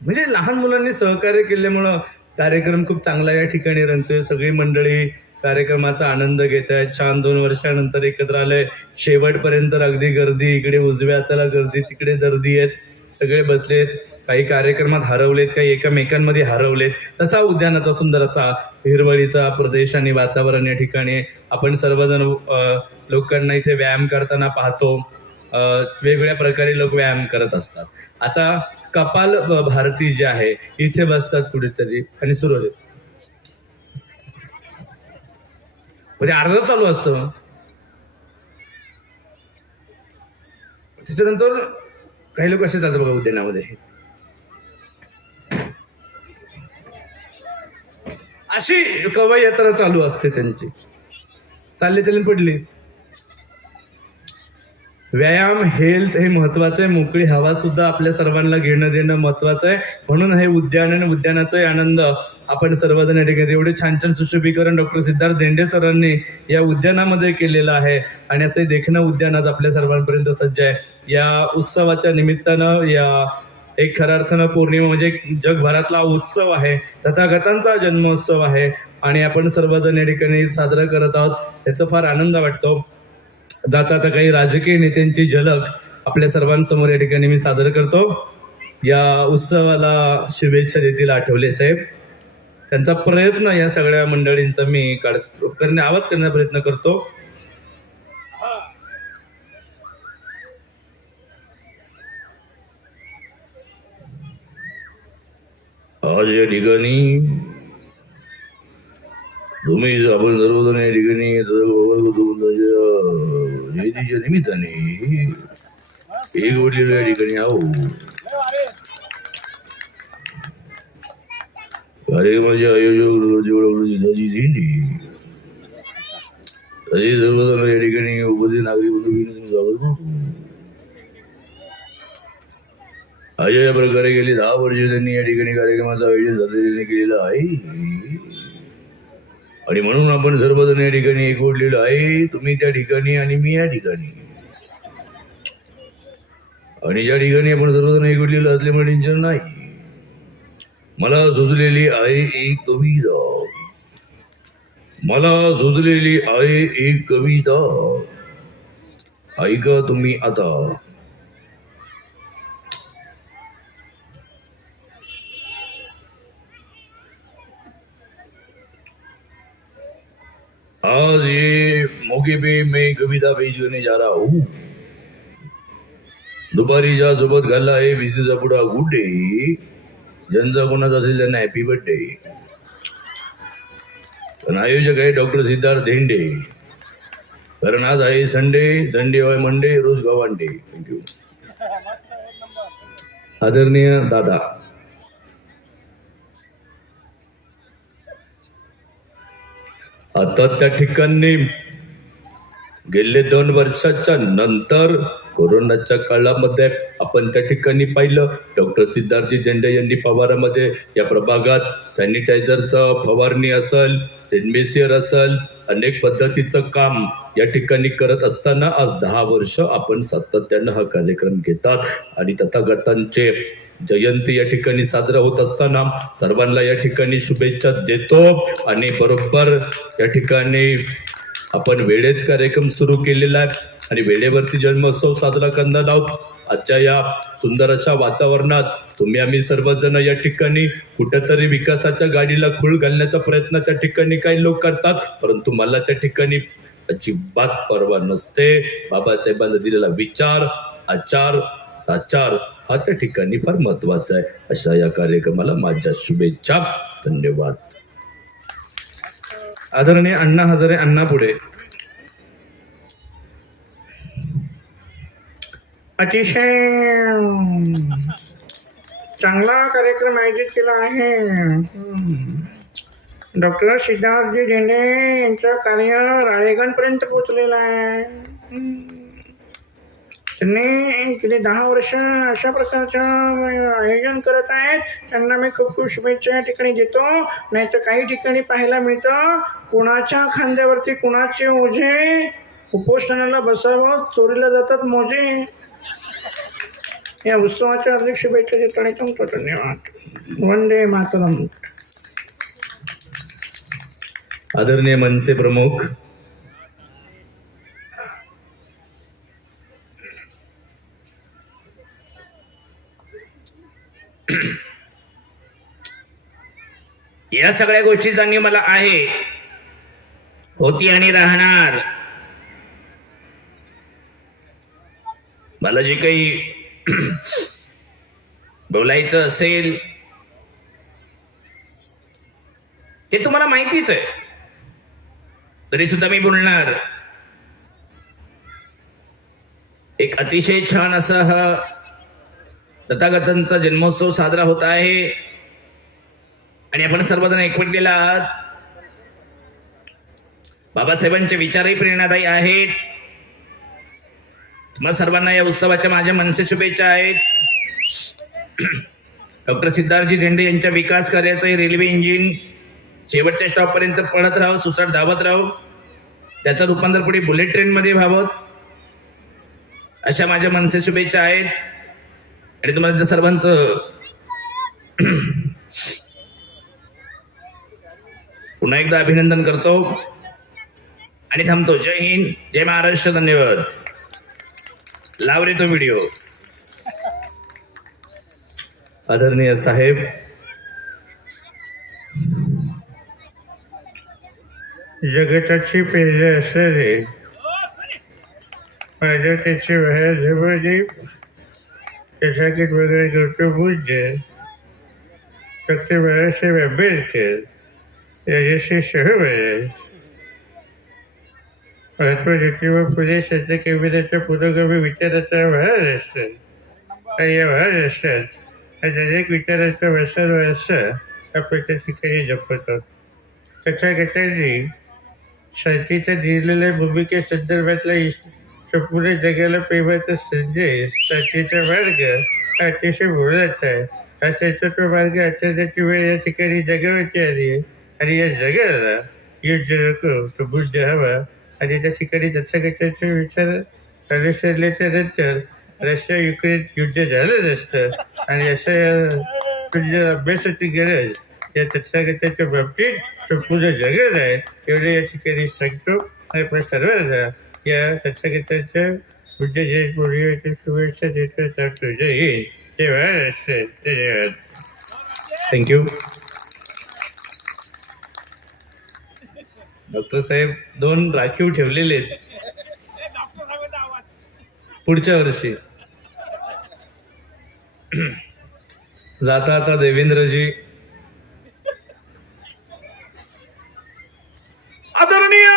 म्हणजे लहान मुलांनी सहकार्य केल्यामुळं कार्यक्रम खूप चांगला या ठिकाणी रंगतोय. सगळी मंडळी कार्यक्रमाचा आनंद घेत आहेत. छान 2 वर्षानंतर एकत्र आलंय. शेवटपर्यंत अगदी गर्दी, इकडे उजव्या हाताला गर्दी, तिकडे गर्दी आहेत. सगळे बसलेत. काही कार्यक्रमात हरवलेत, काही एकमेकांमध्ये हरवलेत. तसा उद्यानाचा सुंदर असा हिरवळीचा प्रदेश आणि वातावरण या ठिकाणी. आपण सर्वजण लोकांना इथे व्यायाम करताना पाहतो. वेगवेगळ्या प्रकारे लोक व्यायाम करत असतात. आता कपाल भारती जे आहे इथे बसतात कुठेतरी आणि सुरू होते. म्हणजे अर्ध चालू असतं. त्याच्यानंतर काही लोक असे जातात बघा उद्यानामध्ये. अशी कवाई यात्रा चालू असते त्यांची. चालले त्याला पडले. व्यायाम, हेल्थ हे महत्वाचं आहे. मोकळी हवा सुद्धा आपल्या सर्वांना घेणं देणं महत्वाचं आहे. म्हणून हे उद्यान आणि उद्यानाचाही आनंद आपण सर्वजण या ठिकाणी. एवढे छान छान सुशोभीकरण डॉक्टर सिद्धार्थ धेंडे सरांनी या उद्यानामध्ये केलेलं आहे. आणि असं देखणं उद्यान आज आपल्या सर्वांपर्यंत सज्ज आहे. या उत्सवाच्या निमित्तानं या एक खऱ्या अर्थानं पौर्णिमा म्हणजे एक जगभरातला उत्सव आहे. तथागतांचा जन्मोत्सव आहे आणि आपण सर्वजण या ठिकाणी साजरा करत आहोत. याचा फार आनंद वाटतो. जाता आता काही राजकीय नेत्यांची झलक आपल्या सर्वांसमोर या ठिकाणी मी सादर करतो. या उत्सवाला शुभेच्छा देतील आठवले साहेब. त्यांचा प्रयत्न या सगळ्या मंडळींचा मी आवाज करण्याचा प्रयत्न करतो. आज या ठिकाणी तुम्ही आपण सर्वजण या ठिकाणी जयंतीच्या निमित्ताने एक वडील या ठिकाणी आहो. अरे माझे आयोजक दिंडी तरी सर्वजण या ठिकाणी उपस्थित नागरिक बंधूंनी स्वागत करतो. अशा प्रकारे गेली 10 वर्ष त्यांनी या ठिकाणी कार्यक्रमाचं आयोजन सातत्याने केलेलं आहे आणि म्हणून आपण सर्वजण या ठिकाणी एकवटलेलो आहे. तुम्ही त्या ठिकाणी आणि मी या ठिकाणी आणि ज्या ठिकाणी आपण सर्वजण एकवटलेलं असल्यामुळे टेन्शन नाही. मला सुचलेली आहे एक कविता, मला सुचलेली आहे एक कविता, ऐका तुम्ही आता. आज ये मौके पे मैं कविता पेश करने जा रहा हूँ. दुपारी ज्या सोबत घालला आहे विसीचा पुढा गुड डे, ज्यांचा कोणाचा असेल त्यांना हॅपी बर्थडे. पण आयोजक आहे डॉक्टर सिद्धार्थ धेंडे, कारण आज आहे संडे, संडे होय मंडे, रोज गवांडे. थँक्यू. आदरणीय दादा, आता त्या ठिकाणी गेले 2 वर्षाच्या नंतर कोरोनाच्या काळामध्ये आपण त्या ठिकाणी पाहिलं डॉक्टर सिद्धार्थजी धेंडे यांनी पवारामध्ये या प्रभागात सॅनिटायझरचं फवारणी असेल, रेमडेसिविर असेल, अनेक पद्धतीचं काम या ठिकाणी करत असताना आज 10 वर्ष आपण सातत्यानं हा कार्यक्रम घेतात आणि तथागतांचे जयंती या ठिकाणी साजरा होत असताना सर्वांना या ठिकाणी शुभेच्छा देतो. आणि बरोबर या ठिकाणी आपण वेळेत कार्यक्रम सुरू केलेला आहे आणि वेळेवरती जन्मोत्सव साजरा करणार आहोत. आजच्या या सुंदर अशा वातावरणात तुम्ही आम्ही सर्वजण या ठिकाणी कुठेतरी विकासाच्या गाडीला खूळ घालण्याचा प्रयत्न त्या ठिकाणी काही लोक करतात, परंतु मला त्या ठिकाणी अजिबात पर्वा नसते. बाबासाहेबांचा दिलेला विचार, आचार, साचार हा त्या ठिकाणी फार महत्वाचा आहे. अशा या कार्यक्रमाला माझ्या शुभेच्छा. धन्यवाद. आदरणीय अण्णा हजारे अण्णा पुढे. अतिशय चांगला कार्यक्रम आयोजित केला आहे. डॉक्टर सिद्धार्थजी धेंडे यांचं कार्य राळेगणपर्यंत पोहोचलेलं आहे. त्यांनी गेले 10 वर्ष अशा प्रकारचं आयोजन करत आहेत. त्यांना मी खूप खूप शुभेच्छा या ठिकाणी देतो. नाही तर काही ठिकाणी पाहायला मिळतं कुणाच्या खांद्यावरती कुणाचे ओझे, उपोषणाला बसावं, चोरीला जातात मोजे. या उत्सवाच्या हार्दिक शुभेच्छा देतो आणि तुमचं धन्यवाद. वंदे मातरम. आदरणीय मनसे प्रमुख या सगळ्या गोष्टी जाणीव मला आहे, होती आणि राहणार. मला जे काही बोलायचं असेल ते तुम्हाला माहितीच आहे, तरी सुद्धा मी बोलणार. एक अतिशय छान असा हा तथागतांचा जन्मोत्सव साजरा होत आहे आणि आपण सर्वजण एकवटलेला आहात. बाबासाहेबांचे विचारही प्रेरणादायी आहेत. तुम्हा सर्वांना या उत्सवाच्या माझ्या मनसे शुभेच्छा आहेत. डॉक्टर सिद्धार्थजी धेंडे यांच्या विकास कार्याचं रेल्वे इंजिन शेवटच्या स्टॉपपर्यंत पळत राहावं, सुसाट धावत राहावं, त्याचं रूपांतर पुढे बुलेट ट्रेनमध्ये व्हावं, अशा माझ्या मनसे शुभेच्छा आहेत. आणि तुम्हाला सर्वांचं पुन्हा एकदा अभिनंदन करतो आणि थांबतो. जय हिंद, जय महाराष्ट्र. धन्यवाद. लाव रे तो व्हिडिओ. आदरणीय साहेब, जगताची पेरले असलेले माझ्या त्याची बाहेर जबरदीप त्यासाठी वगैरे करतो पूज्य डॉक्टर बाबासाहेब आंबेडकर राजश्री शाहूबाई महात्मा ज्योतिबा फुले सध्या कवितेच्या पुरोगामी विचाराचा महाराष्ट्र आणि या महाराष्ट्रात अनेक विचाराचा वारसा आपण त्या ठिकाणी जपतो. तथागतांनी साथीच्या दिलेल्या भूमिकेसंदर्भातला संपूर्ण जगाला प्रेमाचा संदेश साथीचा मार्ग अतिशय बोलायचा आहे. हा त्याचा तो मार्ग आचरण्याची वेळ या ठिकाणी जगावरती आली आहे आणि या जगाला युद्ध नको तो बुद्ध हवा. आणि त्या ठिकाणी तथागतांचे विचार अनुसरल्याच्या नंतर रशिया युक्रेन युद्ध झालंच असतं आणि अशा म्हणजे अभ्यासाची गरज या तथागताच्या बाबतीत संपूर्ण जगाला आहे एवढे या ठिकाणी सांगतो. आणि आपण सर्वांना या तथागतांच्या बुद्ध जयंती शुभेच्छा देतो. सांगतो जय हिंद, जय महाराष्ट्र, धन्यवाद. थँक्यू. डॉक्टर साहेब 2 राखीव ठेवलेले आहेत पुढच्या वर्षी. जाता आता देवेंद्रजी. आदरणीय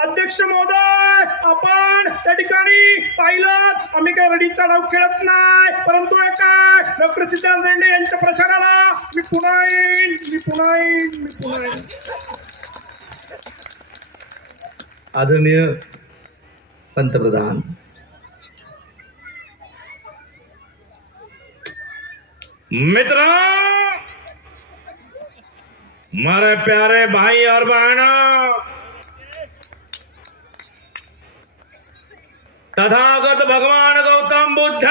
अध्यक्ष महोदय, आपण त्या ठिकाणी पाहिलं आम्ही काही रडीचा डाव खेळत नाही, परंतु एका डॉक्टर सिद्धार्थ धेंडे यांच्या प्रचाराला मी पुन्हा येईन. आदरणीय पंतप्रधान, मित्रों, मेरे प्यारे भाई और बहनों, तथागत भगवान गौतम बुद्ध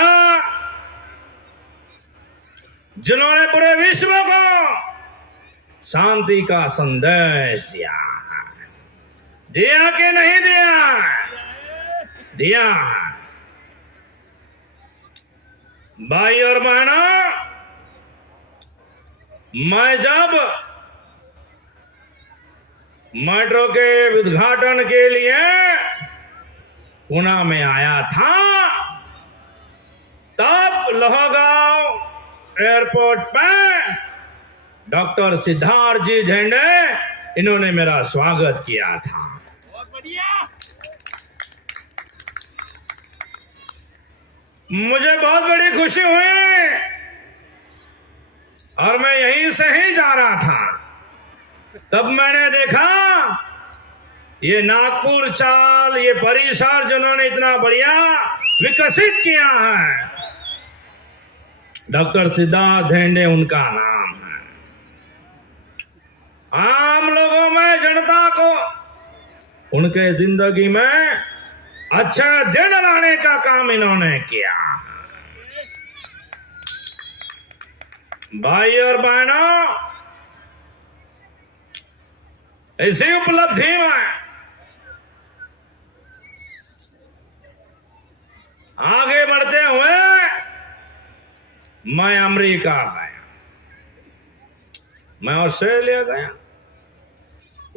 जिन्होंने पूरे विश्व को शांति का संदेश दिया कि नहीं दिया. भाई और बहनों, मैं जब मेट्रो के उद्घाटन के लिए पुणे में आया था तब लोहगांव एयरपोर्ट पे डॉक्टर सिद्धार्थ जी धेंडे इन्होंने मेरा स्वागत किया था. मुझे बहुत बड़ी खुशी हुई और मैं यहीं से ही जा रहा था. तब मैंने देखा ये नागपुर चाल, ये परिसर जिन्होंने इतना बढ़िया विकसित किया है, डॉक्टर सिद्धार्थ धेंडे उनका नाम है. आम लोगों में, जनता को उनके जिंदगी में अच्छा दिन लाने का काम इन्होंने किया. भाई और बहनों, इसी उपलब्धि में आगे बढ़ते हुए मैं अमेरिका गया, मैं ऑस्ट्रेलिया गया,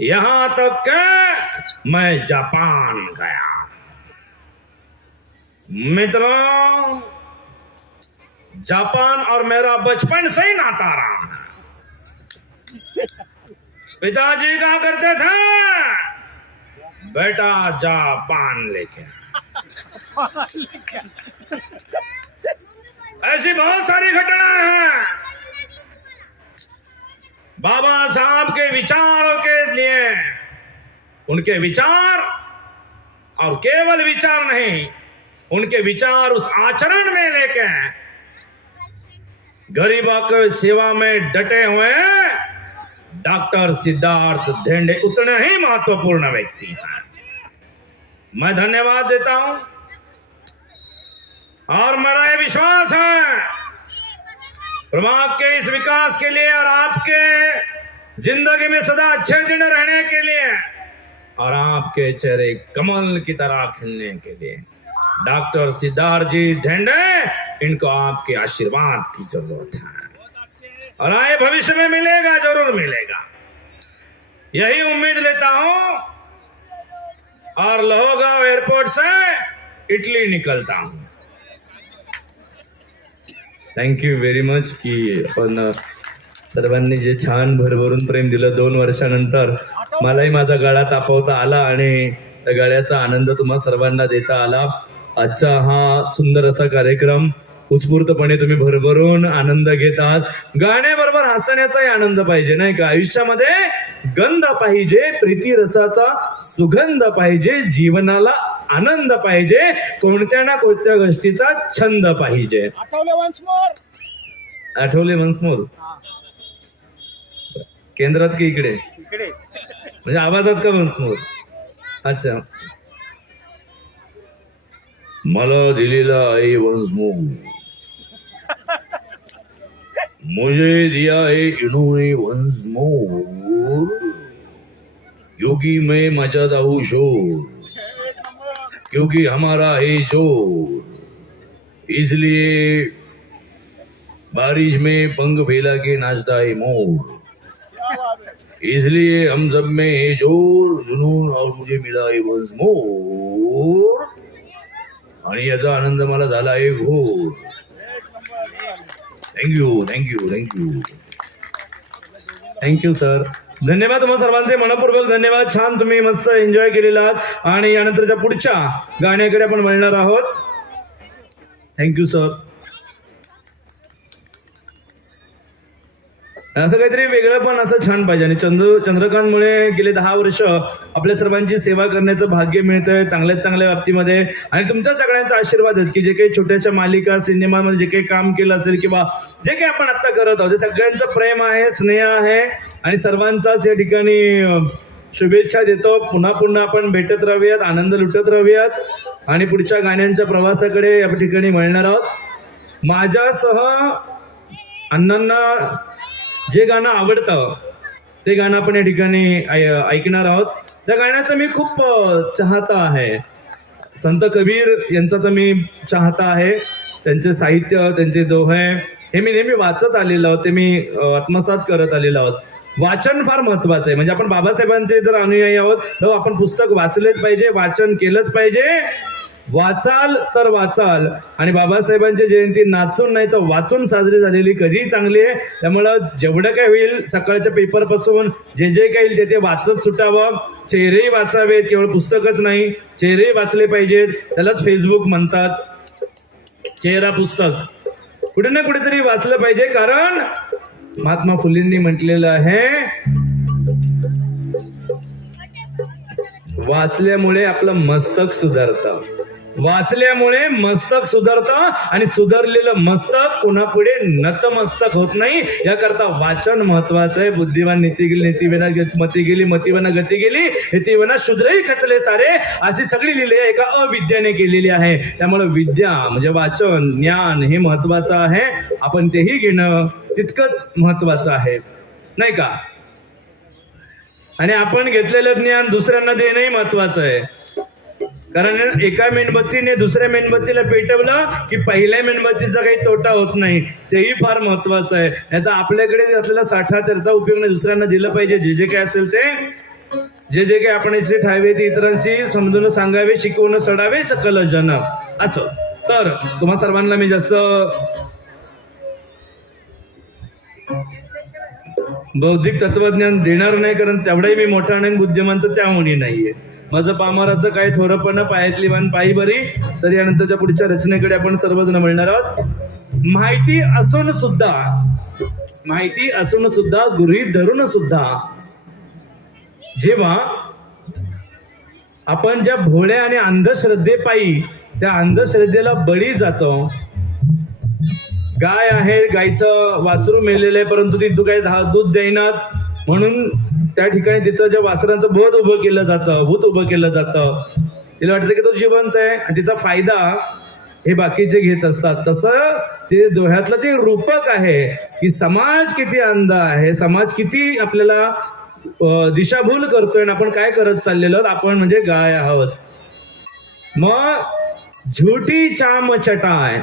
यहां तक कि मैं जापान गया. मित्रों, जापान और मेरा बचपन से ही नाता रहा है. पिताजी कहा करते थे, बेटा जापान लेके. ऐसी बहुत सारी घटनाएं हैं. बाबा साहब के विचारों के लिए, उनके विचार और केवल विचार नहीं, उनके विचार उस आचरण में लेके गरीबों की सेवा में डटे हुए डॉक्टर सिद्धार्थ धेंडे उतने ही महत्वपूर्ण व्यक्ति हैं. मैं धन्यवाद देता हूं और मेरा यह विश्वास है प्रभाग के इस विकास के लिए और आपके जिंदगी में सदा अच्छे दिन रहने के लिए और आपके चेहरे कमल की तरह खिलने के लिए डॉक्टर सिद्धार्थ जी धेंडे, इनको आपके आशीर्वाद की जरूरत है और आए भविष्य में मिलेगा, जरूर मिलेगा, यही उम्मीद लेता हूं. और लोहगांव एयरपोर्ट से इटली निकलता हूं. थँक्यू व्हेरी मच की आपण सर्वांनी जे छान भरभरून प्रेम दिलं. 2 वर्षानंतर मलाही माझा गळा तापवता आला आणि त्या गळ्याचा आनंद तुम्हा सर्वांना देता आला. आजचा हा सुंदर असा कार्यक्रम उत्स्फूर्तपणे तुम्ही भरभरून आनंद घेतात. गाण्याबरोबर हसण्याचाही आनंद पाहिजे नाही का? आयुष्यामध्ये गंध पाहिजे, प्रीती रसाचा सुगंध पाहिजे, जीवनाला आनंद पाहिजे, कोणत्या ना कोणत्या गोष्टीचा छंद पाहिजे. Athawale once more. केंद्रात की इकडे म्हणजे आवाजात का वन्स मोर? अच्छा. मला दिलेला आहे वन्स मोर, मुझे दिया है इन्होंने वंस मोर, क्योंकि मैं मचाता हूँ शोर, क्योंकि हमारा है जोर, इसलिए बारिश में पंख फैला के नाचता है मोर, इसलिए हम सब में है जोर जुनून और मुझे मिला है वंस मोर, आणि याचा आनंद मला झाला आहे घोर. Thank you thank you thank you thank you sir. धन्यवाद तुम्हा सर्वांचे मनपूर्वक धन्यवाद. छान तुम्ही मस्त एन्जॉय केलेला आहात आणि यानंतरच्या पुढच्या गाण्याकडे आपण वळणार आहोत. Thank you sir. असं काहीतरी वेगळं पण असं छान पाहिजे आणि चंद्रकांतमुळे गेले 10 वर्ष आपल्या सर्वांची सेवा करण्याचं भाग्य मिळतंय चांगल्यात चांगल्या बाबतीमध्ये. आणि तुमच्या सगळ्यांचा आशीर्वाद आहेत की जे काही छोट्याशा मालिका सिनेमामध्ये जे काही काम केलं असेल किंवा जे काही आपण आता करत आहोत ते सगळ्यांचं प्रेम आहे, स्नेह आहे आणि सर्वांचाच या ठिकाणी शुभेच्छा देतो. पुन्हा पुन्हा आपण भेटत राहूयात, आनंद लुटत राहूयात आणि पुढच्या गाण्यांच्या प्रवासाकडे या ठिकाणी वळणार आहोत. माझ्यासह अण्णांना जे गाणं आवडतं ते गाणं आपण या ठिकाणी ऐकणार आहोत. त्या गाण्याचा मी खूप चाहता आहे. संत कबीर यांचा तर मी चाहता आहे. त्यांचे साहित्य, त्यांचे दोहे हे मी नेहमी वाचत आलेलो आहोत, ते मी आत्मसात करत आलेलो आहोत. वाचन फार महत्वाचं आहे. म्हणजे आपण बाबासाहेबांचे जर अनुयायी आहोत तर आपण पुस्तक वाचलेच पाहिजे, वाचन केलंच पाहिजे. वाचाल तर वाचाल. आणि बाबासाहेबांची जयंती नाचून नाही तर वाचून साजरी झालेली कधीही चांगली आहे. त्यामुळं जेवढं काय होईल सकाळच्या पेपरपासून जे जे काही येईल ते वाचत सुटावं. चेहरेही वाचावेत, केवळ पुस्तकच नाही चेहरेही वाचले पाहिजेत. त्यालाच फेसबुक म्हणतात, चेहरा पुस्तक. कुठे ना कुठेतरी वाचलं पाहिजे. कारण महात्मा फुलेंनी म्हटलेलं आहे वाचल्यामुळे आपलं मस्तक सुधारतं, वाचल्यामुळे मस्तक सुधारतं आणि सुधारलेलं मस्तक पुन्हा पुढे नतमस्तक होत नाही. याकरता वाचन महत्वाचं आहे. बुद्धिवान नीती गेली, नीतिवना मती गेली, मतिवना गती गेली, नीतिवना शूद्रही खचले सारे, अशी सगळी लिहिली एका अविद्याने केलेली आहे. त्यामुळे विद्या म्हणजे वाचन, ज्ञान हे महत्वाचं आहे. आपण तेही घेणं तितकंच महत्वाचं आहे नाही का? आणि आपण घेतलेलं ज्ञान दुसऱ्यांना देणंही महत्वाचं आहे. कारण एका मेणबत्तीने दुसऱ्या मेणबत्तीला पेटवलं की पहिल्या मेणबत्तीचा काही तोटा होत नाही, तेही फार महत्वाचं आहे. नाही तर आपल्याकडे असलेला साठा त्याचा उपयोग नाही, दुसऱ्यांना दिलं पाहिजे. जे जे काय असेल ते, जे जे काही आपण इथे ठावे ते इतरांशी समजून सांगावे, शिकवून सडावे सकल जन. असं तर तुम्हा सर्वांना मी जास्त बौद्धिक तत्वज्ञान देणार नाही, कारण तेवढाही मी मोठा नाही, बुद्धिमंत त्यामुळे नाहीये. माझं पामाराचं काय थोरंपण पायातली वाण पायी बरी. तर यानंतरच्या पुढच्या रचनेकडे आपण सर्वजण मिळणार आहोत. माहिती असून सुद्धा गृहीत धरून सुद्धा जेव्हा आपण ज्या भोळ्या आणि अंधश्रद्धेपायी त्या अंधश्रद्धेला बळी जातो. गाय आहे, गायचं वासरू मेलेलं आहे, परंतु ती तू काही दूध देईनात म्हणून त्या ठिकाणी तिचं ज्या वासरांचं भूत उभं केलं जातं. तिला वाटतं की तो जिवंत आहे आणि तिचा फायदा हे बाकीचे घेत असतात. तसं ते दोह्यातलं ते रूपक आहे की समाज किती अंध आहे, समाज किती आपल्याला दिशाभूल करतोय आणि आपण काय करत चाललेलो आपण म्हणजे गाय आहोत. मग झुटी चाम चटाय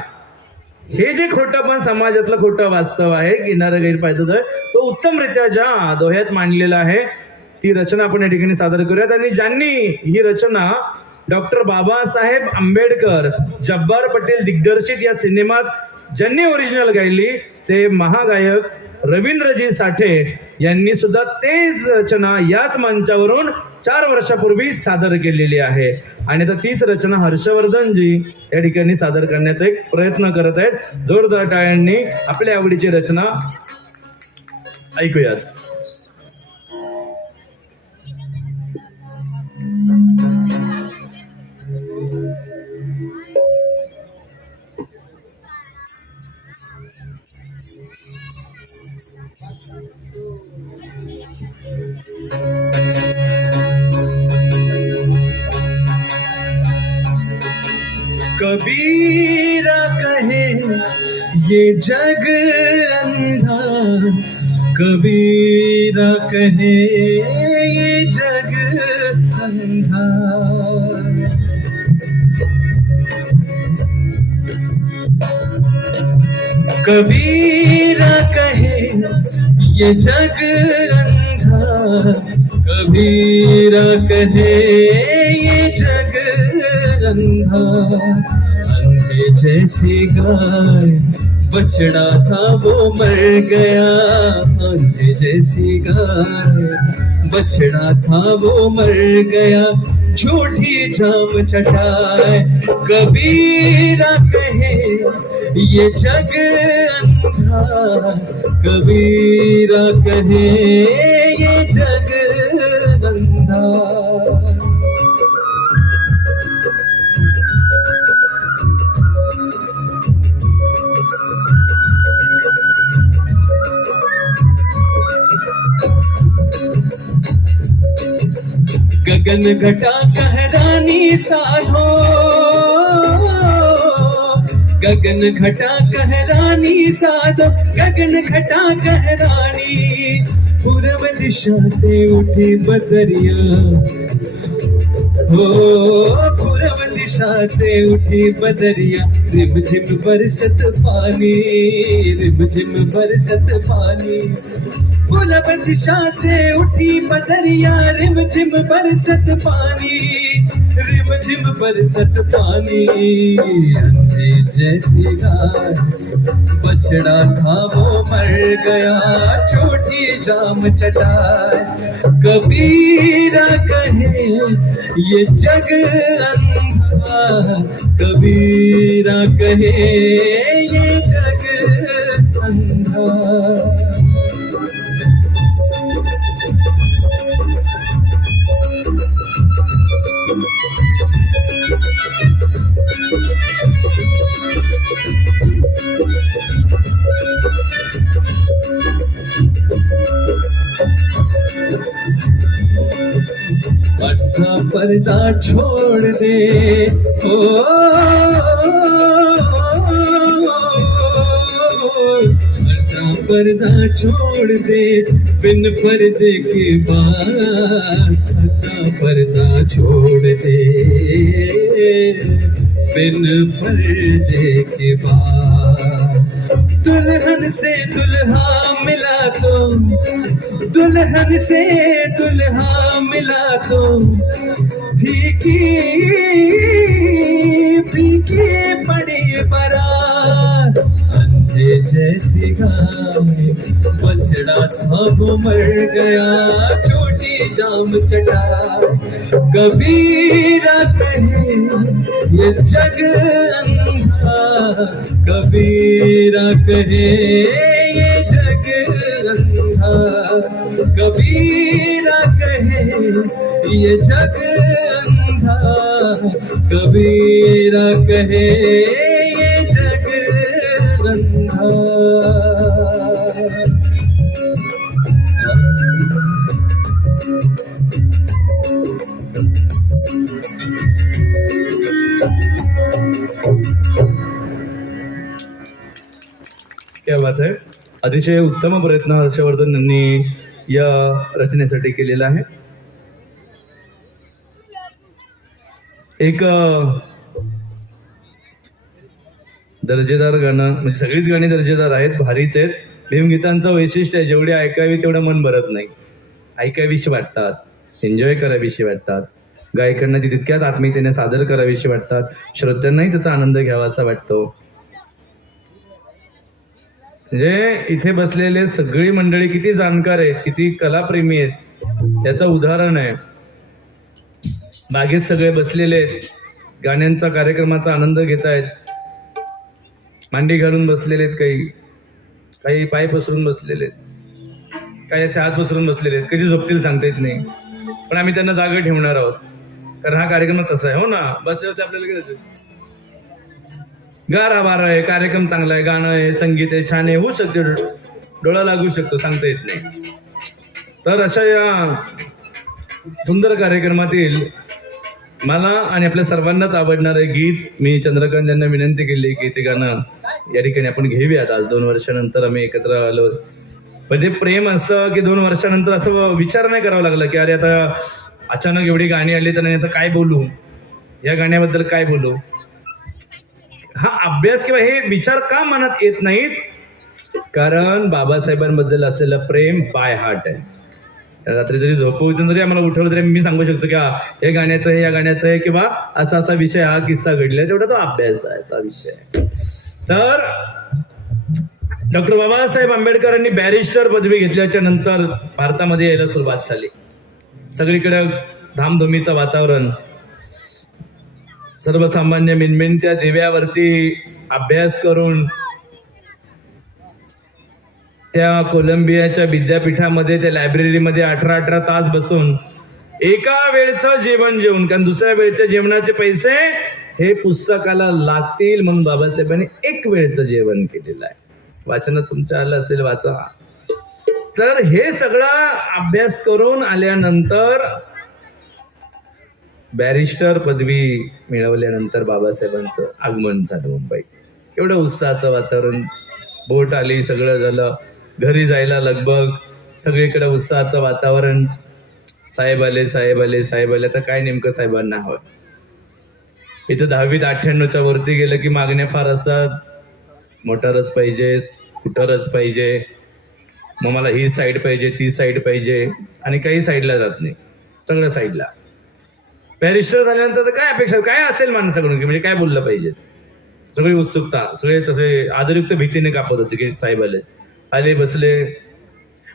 हे जे खोटं पण समाजातलं खोटं वास्तव आहे, घेणारा गैरफायदा तो उत्तमरित्या ज्या दोह्यात मांडलेला आहे ती रचना आपण या ठिकाणी सादर करूयात. आणि ज्यांनी ही रचना डॉक्टर बाबासाहेब आंबेडकर जब्बार पटेल दिग्दर्शित या सिनेमात ज्यांनी ओरिजिनल गायली ते महागायक रवींद्रजी साठे यांनी सुद्धा तेच रचना याच मंचावरून 4 वर्षापूर्वी सादर केलेली आहे. आणि आता तीच रचना हर्षवर्धनजी या ठिकाणी सादर करण्याचा एक प्रयत्न करत आहेत. जोरदार टाळ्यांनी आपल्या आवडीची रचना ऐकूयात. कबीरा कहे ये जग अंधा, कबीरा कहे ये जग अंधा, कबीरा कहे ये जग अंधा, कबीरा कहे ये जग अंधा, अंधे जैसी गाय बछड़ा था वो मर गया, अंधे जैसी गाय बछड़ा था वो मर गया, झूठी जाम चटाए, कबीरा कहे ये जग अंधा, कबीरा कहे ये जग अंधा। गगन घटा कहरानी साधो, गगन घटा कहरानी साधो, गगन घटा कहरानी, पूर्व दिशा से उठी बदरिया, हो पूर्व दिशा से उठी बदरिया, रिम झिम बरसत पानी, रिम झिम बरसत पानी, पूर्व दिशा से उठी बदरिया, रिम झिम बरसत पानी, रिम झिम बरसत पानी, अंधे जैसी गाय बछड़ा था वो मर गया, छोटी जाम चटाए, कबीरा कहे ये जग अंधा, कबीरा कहे ये जग अंधा। अपना पर्दा छोड़ दे, ओ पर्दा छोड़ दे, बिन पर्दे के बाद पर्दा छोड़ दे, बिन पर्दे के बाद, दुल्हन से दुल्हा मिला तो, दुल्हन से दुल्हा मिला तो, फीकी फीकी पड़ी बारात, अंधे जैसी गाय बछड़ा था वो मर गया, छोटी जाम चटा, कबीरा कहे ये जग अंधा, कबीरा कहे ये जग अंधा, कबीरा कहे ये जग अंधा, कबीरा कहे ये जग अंधा। क्या बात आहे. अतिशय उत्तम प्रयत्न हर्षवर्धन यांनी या रचनेसाठी केलेला आहे. एक दर्जेदार गाणं, म्हणजे सगळीच गाणी दर्जेदार आहेत, भारीच आहेत. भीमगीतांचं वैशिष्ट्य आहे, जेवढी ऐकावी तेवढं मन भरत नाही. ऐकावीशी वाटतात, एन्जॉय करावीशी वाटतात, गायकांना ती तितक्याच आत्मीयतेने सादर करावीशी वाटतात, श्रोत्यांनाही त्याचा आनंद घ्यावासा वाटतो. म्हणजे इथे बसलेले सगळी मंडळी किती जाणकार आहेत, किती कलाप्रेमी आहेत, याचं उदाहरण आहे. बागेत सगळे बसलेले आहेत, गाण्यांचा कार्यक्रमाचा आनंद घेत आहेत. मांडी घालून बसलेले आहेत, काही पाय पसरून बसलेले आहेत, काही असे हात पसरून बसलेले आहेत. कधी झोपतील सांगता येत नाही, पण आम्ही त्यांना जागा ठेवणार आहोत, कारण हा कार्यक्रम तसा आहे. हो ना, बसल्यावरती आपल्याला गेलं गारा बारा आहे, कार्यक्रम चांगला आहे, गाणं आहे, संगीत आहे, छान आहे, होऊ शकते, डोळा लागू शकतो, सांगता येत नाही. तर अशा या सुंदर कार्यक्रमातील मला आणि आपल्या सर्वांनाच आवडणारं गीत मी चंद्रकांत यांना विनंती केली की ते गाणं या ठिकाणी आपण घेऊयात. आज 2 वर्षानंतर आम्ही एकत्र आलो. पण ते प्रेम असं की 2 वर्षानंतर असं विचार नाही करावा लागला की अरे आता अचानक एवढी गाणी आली तर आता काय बोलू, या गाण्याबद्दल काय बोलू. हा अभ्यास किंवा हे विचार का मनात येत नाहीत, कारण बाबासाहेबांबद्दल असलेलं प्रेम बाय हार्ट आहे. रात्री जरी झोपवून जरी आम्हाला उठवलं तरी मी सांगू शकतो की हे गाण्याचं आहे, या गाण्याचं आहे, किंवा असा असा विषय, हा किस्सा घडला, तेवढा तो अभ्यासाचा विषय. तर डॉक्टर बाबासाहेब आंबेडकरांनी बॅरिस्टर पदवी घेतल्याच्या नंतर भारतामध्ये यायला सुरुवात झाली. सगळीकडे धामधुमीचं वातावरण, सर्वसामान्य मिनमिनत्या दिव्यावरती अभ्यास करून त्या कोलंबियाच्या विद्यापीठामध्ये त्या लायब्ररीमध्ये 18 तास बसून एका वेळचं जेवण जेवून, कारण दुसऱ्या वेळच्या जेवणाचे पैसे हे पुस्तकाला लागतील म्हणून बाबासाहेबांनी एक वेळचं जेवण केलेलं आहे. वाचनात तुमच्या आलं असेल, वाचा. तर हे सगळा अभ्यास करून आल्यानंतर बॅरिस्टर पदवी मिळवल्यानंतर बाबासाहेबांचं आगमन झालं मुंबईत. एवढं उत्साहाचं वातावरण, बोट आली, सगळं झालं, घरी जायला लगबग, सगळीकडे उत्साहाचं वातावरण. साहेब आले, साहेब आले, साहेब आले. आता काय नेमकं साहेबांना हवं. इथं 10वीत 98च्या वरती गेलं की मागण्या फार असतात. मोटारच पाहिजे, स्कूटरच पाहिजे, मग मला ही साईड पाहिजे, ती साईड पाहिजे, आणि काही साईडला जात नाही, सगळं साईडला. बॅरिस्टर झाल्यानंतर काय अपेक्षा, काय असेल माणसाकडून की म्हणजे काय बोललं पाहिजे, सगळी उत्सुकता, सगळे तसे आदरयुक्त भीतीने कापत होते की साहेब आले बसले.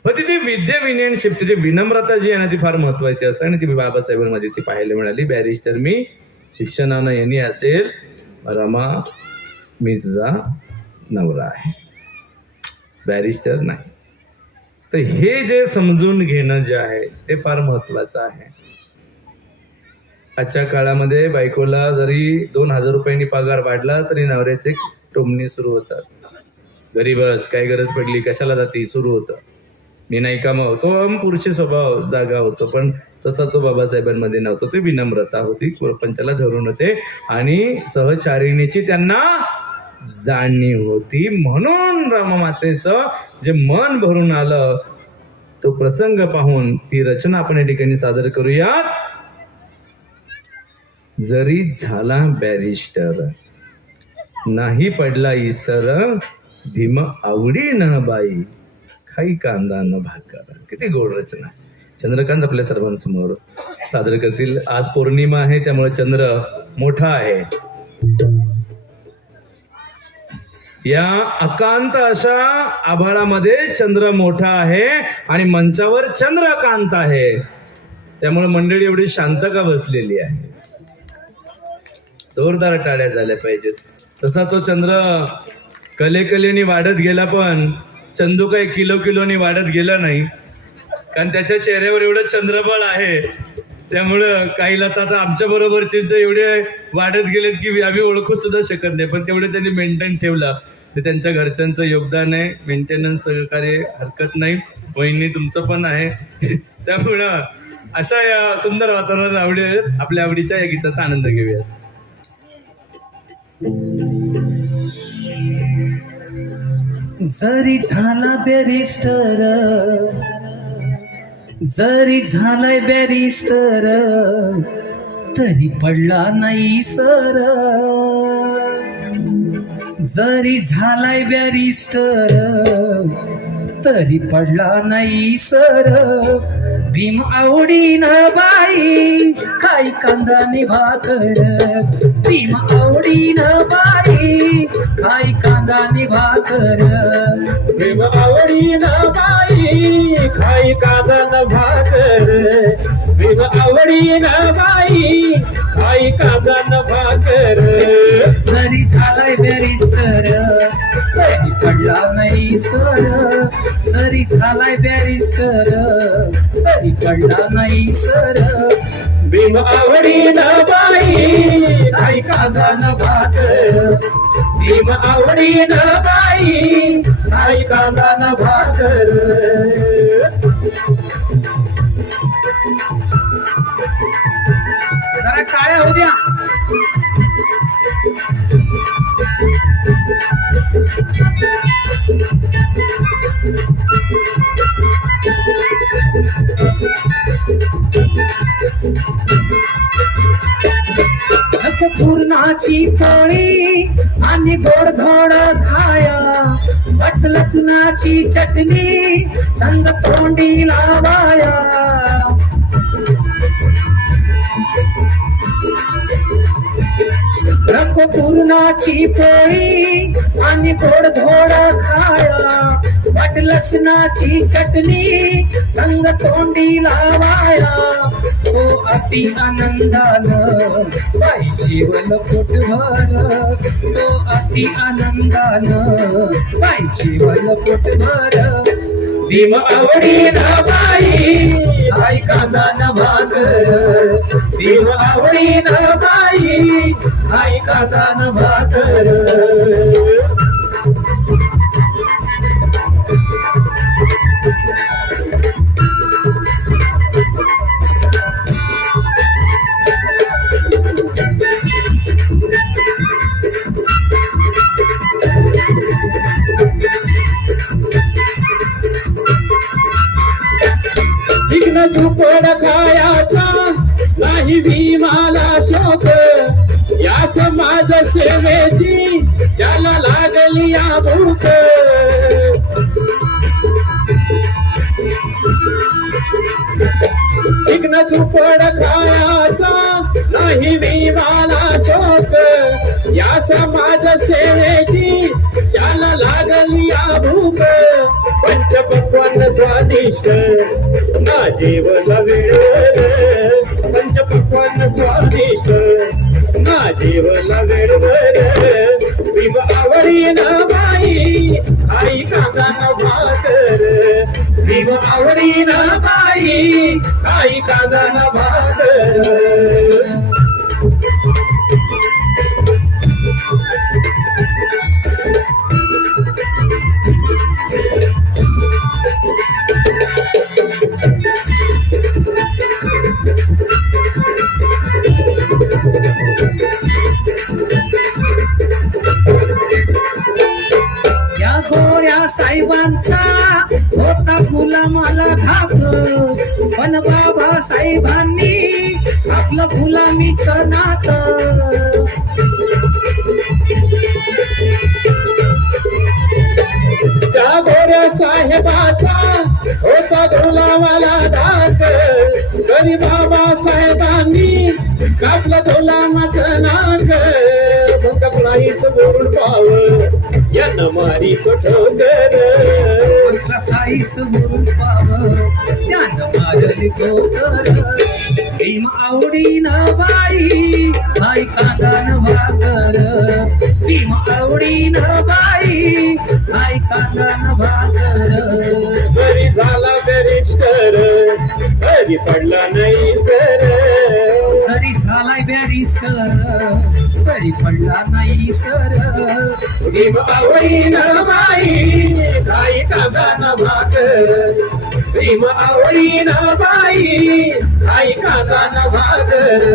मग तिची विद्या विनयनशिप, तिची विनम्रता जी आहे ना ती फार महत्वाची असते, आणि ती बाबासाहेबांमध्ये ती पाहायला मिळाली. बॅरिस्टर मी शिक्षणानं यांनी असेल, रमा मी तुझा नवरा आहे, बॅरिस्टर नाही. तर हे जे समजून घेणं जे आहे ते फार महत्वाचं आहे. आजच्या काळामध्ये बायकोला जरी 2000 रुपयांनी पगार वाढला तरी नवऱ्याचे टोमणी सुरू होतात. घरी बस, काय गरज पडली, कशाला जाती, सुरू होतं. मी नाही कामाव, तो पुरुषी स्वभाव जागा होतो, पण तसा तो बाबासाहेबांमध्ये नव्हता. ते विनम्रता होती, प्रपंचाला धरून होते, आणि सहचारिणीची त्यांना जाणीव होती. म्हणून राममातेचं जे मन भरून आलं तो प्रसंग पाहून ती रचना आपण या ठिकाणी सादर करूयात. जरी झाला बॅरिस्टर, नाही पडला इसर, भीम आवडी न बाई, खाई कांदा न भाकर. किती गोड रचना. चंद्रकांत आपल्या सर्वांसमोर सादर करतील. आज पौर्णिमा आहे, त्यामुळे चंद्र मोठा आहे. या अकांत अशा आभाळामध्ये चंद्र मोठा आहे आणि मंचावर चंद्रकांत आहे, त्यामुळे मंडळी एवढी शांत का बसलेली आहे. जोरदार टाळ्या झाल्या पाहिजेत. तसा तो चंद्र कलेकलेनी वाढत गेला, पण चंदू काही किलोनी वाढत गेला नाही, कारण त्याच्या चेहऱ्यावर एवढं चंद्रबळ आहे. त्यामुळं काही लता आता आमच्या बरोबरचे एवढे वाढत गेलेत की आम्ही ओळखू सुद्धा शकत नाही, पण तेवढे त्यांनी मेंटेन ठेवलं. ते त्यांच्या घरच्यांचं योगदान आहे, मेंटेनन्स सहकार्य हरकत नाही. वहिनी तुमचं पण आहे. त्यामुळं अशा या सुंदर वातावरणात आपल्या आवडीच्या या गीताचा आनंद घेऊया. जरी झाला बॅरिस्टर, जरी झालाय बॅरिस्टर, तरी पडला नाही सर. जरी झालाय बॅरिस्टर, तरी पडला नाही सर. भीम आवडीन बाई, खाई कांदा नि भाकर. भीम आवडीन बाई, खाई कांदा नि भाकर. भीम आवडीन बाई, खाई कांदा न भाकर. भीम आवडीन बाई ऐका जण भाकर जरी झालाय बॅरिस्टर तरी पडला नाही सर जरी झालाय बॅरिस्टर तरी पडला नाही सर भीम आवडीन बाई ऐका जण भाकर भीम आवडीन बाई ऐका जण भाकर जरा टाळ्या होऊ द्या. पूर्णाची पोळी आणि गोडधोड खाया बचलचनाची चटणी संग तोंडी लावाया रखो पूर्णाची पोळी आणि गोडधोड खाया वाट लसणाची चटणी संग तोंडी लावाया तो अति आनंदानं बाई जीवन पोटभर तो अति आनंदानं बाई जीवन पोटभर भीम आवडीन बाई ऐका जण भाकर भीम आवडीन बाई ऐका जण भाकर चिकन झुपड खायाचा नाही भीमाला शोक या समाज सेवेची त्याला लागली या भूक चिकन झुपड खायाचा नाही भीमाला शोक या समाज सेवेची त्याला लागली या भूक पंचपक्वान्न स्वादिष्ट ना जेवला वेळेवर पंचपक्वान्न स्वादिष्ट ना जेवला वेळेवर भीम आवडीन बाई ऐका जण भाकर भीम आवडीन बाई ऐका जण भाकर या गोऱ्या साहेबांचा होता गुलामाला धाक पण बाबा साहेबांनी आपलं गुलामीच नात त्या गोऱ्या साहेबाचा होता गुलामाला धाक तरी बाबा साहेबांनी कापलं गुलामाचं नाक भक्कपणाईच बोलून पाव यानं मारी ठोकर साईस गुरु पाव त्यानं मारली ठोकर भीम आवडीन बाई ऐका जण भाकर भीम आवडीन बाई ऐका जण भाकर घरी झाला बॅरिस्टर घरी पडला नाही सर जरी झालाय बॅरिस्टर तरी पडला नाही सर भीम आवडीन बाई ऐका जण भाकर भीम आवडीन बाई ऐका जण भाकर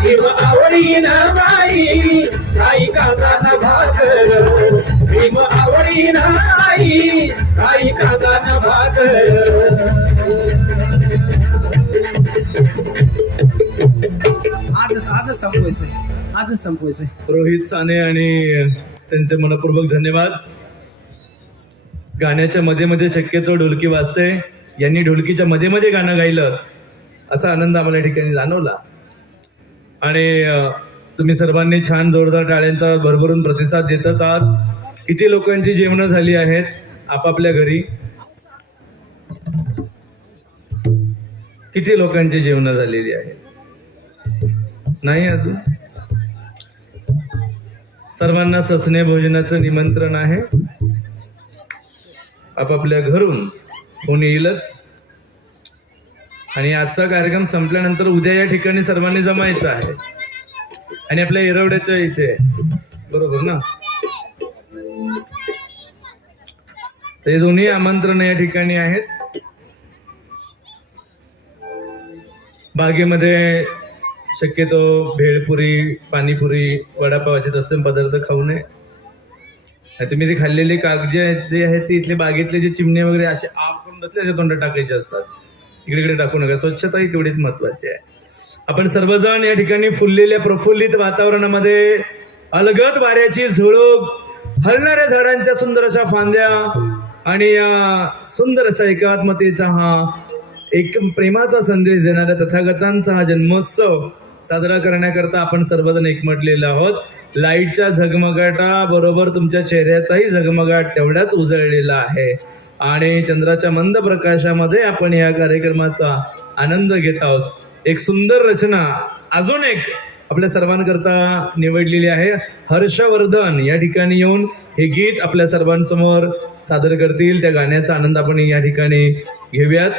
भीम आवडीन बाई ऐका जण भाकर भीम आवडीन बाई ऐका जण भाकर आजच संपवायचंय रोहित साने आणि त्यांचे मनपूर्वक धन्यवाद. गाण्याच्या मध्ये मध्ये शक्यतो ढोलकी वाजते, यांनी ढोलकीच्या मध्ये मध्ये गाणं गायलं असा आनंद आम्हाला या ठिकाणी जाणवला. आणि तुम्ही सर्वांनी छान जोरदार टाळ्यांचा भरभरून प्रतिसाद देतच आहात. किती लोकांची जेवणं झाली आहेत आपापल्या घरी. किती लोकांची जेवणं झालेली आहेत? नाही अजून. सर्वांना ससने भोजनाचं निमंत्रण आहे. आपापल्या घरून कोणी येईलच. आणि आजचा कार्यक्रम संपल्यानंतर उद्या या ठिकाणी सर्वांनी जमायचं आहे आणि आपल्या येरवड्याच्या इथे, बरोबर ना? ते दोन्ही आमंत्रण या ठिकाणी आहेत. बागेमध्ये शक्यतो भेळपुरी, पाणीपुरी, वडापावाचे तसे पदार्थ खाऊ नये. तुम्ही ते खाल्लेले कागजे आहेत जे आहेत ते इथले बागेतले जे चिमणे वगैरे असे आपण बसले तोंडात टाकायचे असतात, इकडे टाकू नका. स्वच्छता ही तेवढीच महत्वाची आहे. आपण सर्वजण या ठिकाणी फुललेल्या प्रफुल्लित वातावरणामध्ये अलगद वाऱ्याची झुळूक, हलणाऱ्या झाडांच्या सुंदर अशा फांद्या आणि या सुंदर अशा एकात्मतेचा हा एक प्रेमाचा संदेश देणाऱ्या तथागतांचा हा जन्मोत्सव साजरा करण्याकरता आपण सर्वजण एकमटलेलो आहोत. लाईटच्या झगमगाटा बरोबर तुमच्या चेहऱ्याचाही झगमगाट तेवढाच उजळलेला आहे आणि चंद्राच्या मंद प्रकाशामध्ये आपण या कार्यक्रमाचा आनंद घेत आहोत. एक सुंदर रचना अजून एक आपल्या सर्वांकरता निवडलेली आहे. हर्षवर्धन या ठिकाणी येऊन हे गीत आपल्या सर्वांसमोर सादर करतील. त्या गाण्याचा आनंद आपण या ठिकाणी घेऊयात.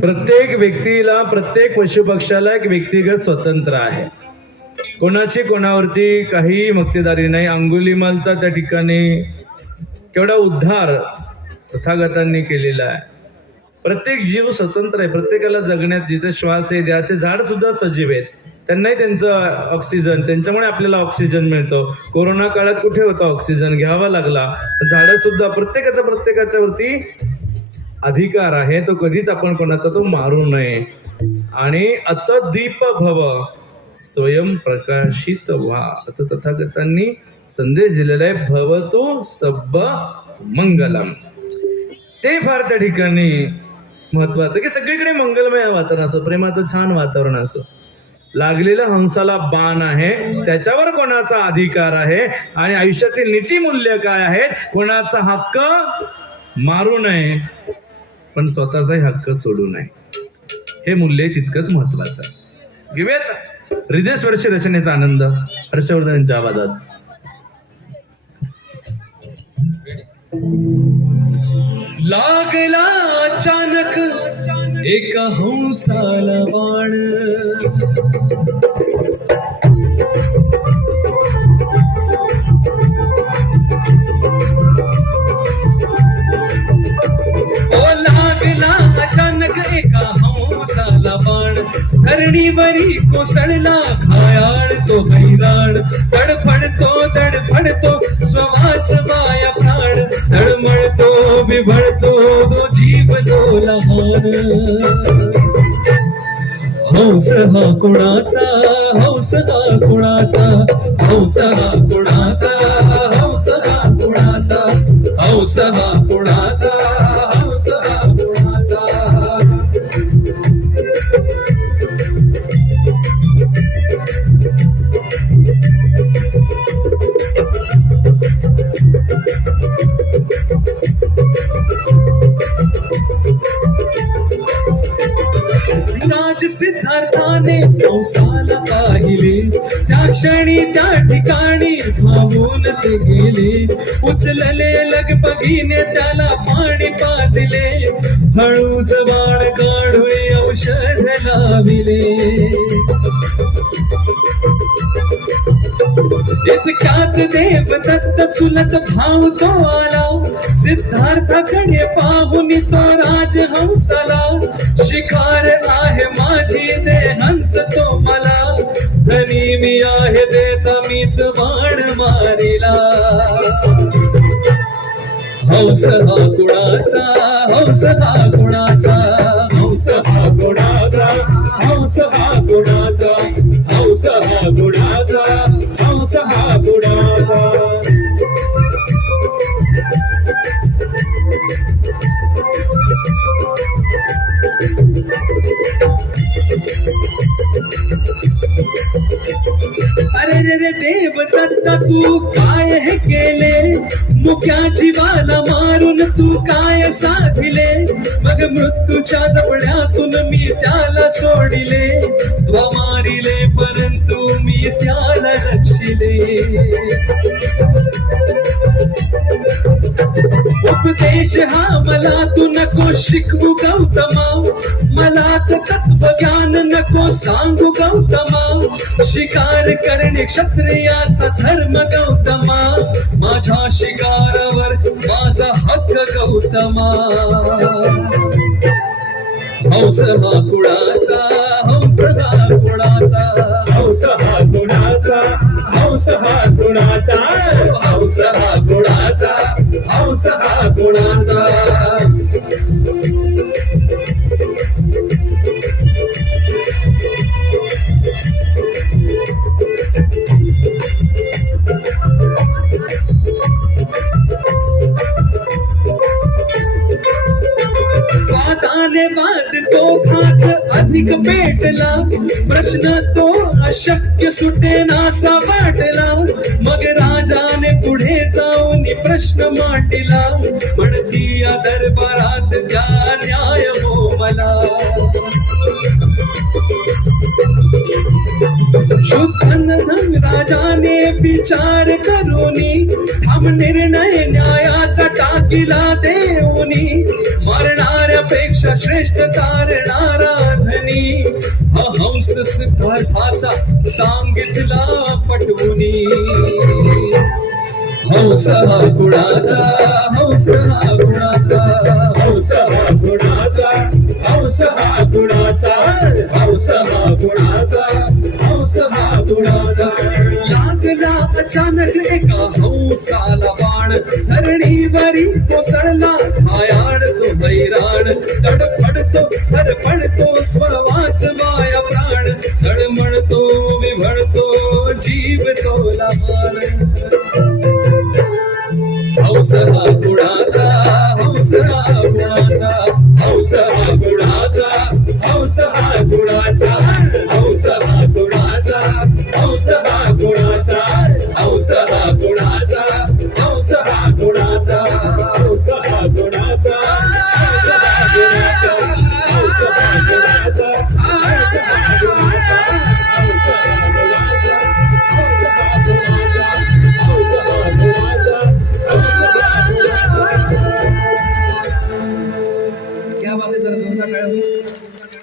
प्रत्येक व्यक्तीला, प्रत्येक पशुपक्षाला एक व्यक्तिगत स्वतंत्र आहे. कोणाची कोणावरती काही मक्तेदारी नाही. अंगुलीमालचा त्या ठिकाणी केवढा उद्धार तथागतांनी केलेला आहे. प्रत्येक जीव स्वतंत्र आहे. प्रत्येकाला जगण्यात जिथे श्वास आहे त्याचे झाड सुद्धा सजीव आहेत. त्यांनाही त्यांचं ऑक्सिजन, त्यांच्यामुळे आपल्याला ऑक्सिजन मिळतो. कोरोना काळात कुठे होता ऑक्सिजन? घ्यावा लागला. झाडं सुद्धा प्रत्येकाच्या वरती अधिकार आहे. तो कधीच आपण कोणाचा तो मारू नये. आणि अतदीप भव स्वयं प्रकाशित व्हा असं तथागतांनी संदेश दिलेला आहे. भवतो सब्ब मंगलम. ते फार त्या ठिकाणी महत्वाचं की सगळीकडे मंगलमय वातावरण असो, प्रेमाचं छान वातावरण असो. लागलेलं हंसाला बाण आहे, त्याच्यावर कोणाचा अधिकार आहे आणि आयुष्यातील नीतिमूल्य काय आहेत, कोणाचा हक्क मारू नये पण स्वतःचाही हक्क सोडू नये. हे मूल्य तितकंच महत्वाचं आहे. घेऊयात हृदयस्पर्शी रचनेचा आनंद हर्षवर्धन यांच्या आवाजात. लागला अचानक एका हंसाला बाण, लागला अचानक एका हंसाला बाण, धरणीवरी कोसळला घायाळ तो हैराण, तडफडतो स्ववाच माया प्राण, तळमळतो बिभळतो तो जीव तो लहान. हंस हा कुणाचा, हंस हा कुणाचा, हंस हा कुणाचा, हंस हा कुणाचा, हंस हा कुणाचा, हंस हा कुणाचा. राज सिद्धार्थाने हंसाला पाहिले, त्या क्षणी त्या ठिकाणी धावून ते गेले, उचलले लगबगीने त्याला पाणी पाजले, हळूच बाण काढून औषध लाविले. इतक्यात देवदत्त चुलत भाव तो आला, सिद्धार्थाकडे पाहून तो राजहंसाला, शिकार आहे माझी दे हंस तो मला, धनी मी आहे त्याचा मीच बाण मारिला. हंस हा कुणाचा, हंस हा कुणाचा, हंस हा कुणाचा, हंस हा कुणाचा, हंस हा कुणाचा, हंस हा कुणाचा. अरे रे रे तू काय हे केले, मुक्या जीवाला मारून तू काय साधिले, मग मृत्यूच्या जपण्यातून मी त्याला सोडिले, त्वा मारिले परंतु मी त्याला रक्षिले. उपदेश हा मला तू नको शिकवू गौतमा, मला तत्वज्ञान नको सांगू गौतमा, शिकार करणे क्षत्रियाचा धर्म गौतमा, माझ्या शिकारावर माझा हक्क गौतमा. हंस हा कुणाचा, हंस हा कुणाचा, हंस हा कुणाचा, हंस हा कुणाचा, हंस हा कुणाचा, हंस हा कुणाचा. वादाने वाद तो घात अधिक पेटला, प्रश्न तो अशक्य सुटेनासा वाटला, मग राजाने पुढे जाऊन प्रश्न मांडला, म्हणती या दरबारात त्या न्याय हो मला. शुद्धन राजाने विचार करूनी, हम निर्णय न्यायाचा टाकीला देऊनी, मरणाऱ्यापेक्षा श्रेष्ठ तारणारा धनी, हा हंस सिद्धार्थाचा सांगितला पटवूनी. हंस हा कुणाचा, हंस हा कुणाचा, हंस हा कुणाचा, हंस हा कुणाचा, हंस हा कुणाचा, हंस हा कुणाचा. लागला अचानक एका हंसाला बाण, धरणीवरी कोसळला हायाड तो हैराण, तडफडतो धडपडतो स्व वाचवाया प्राण, तडमडतो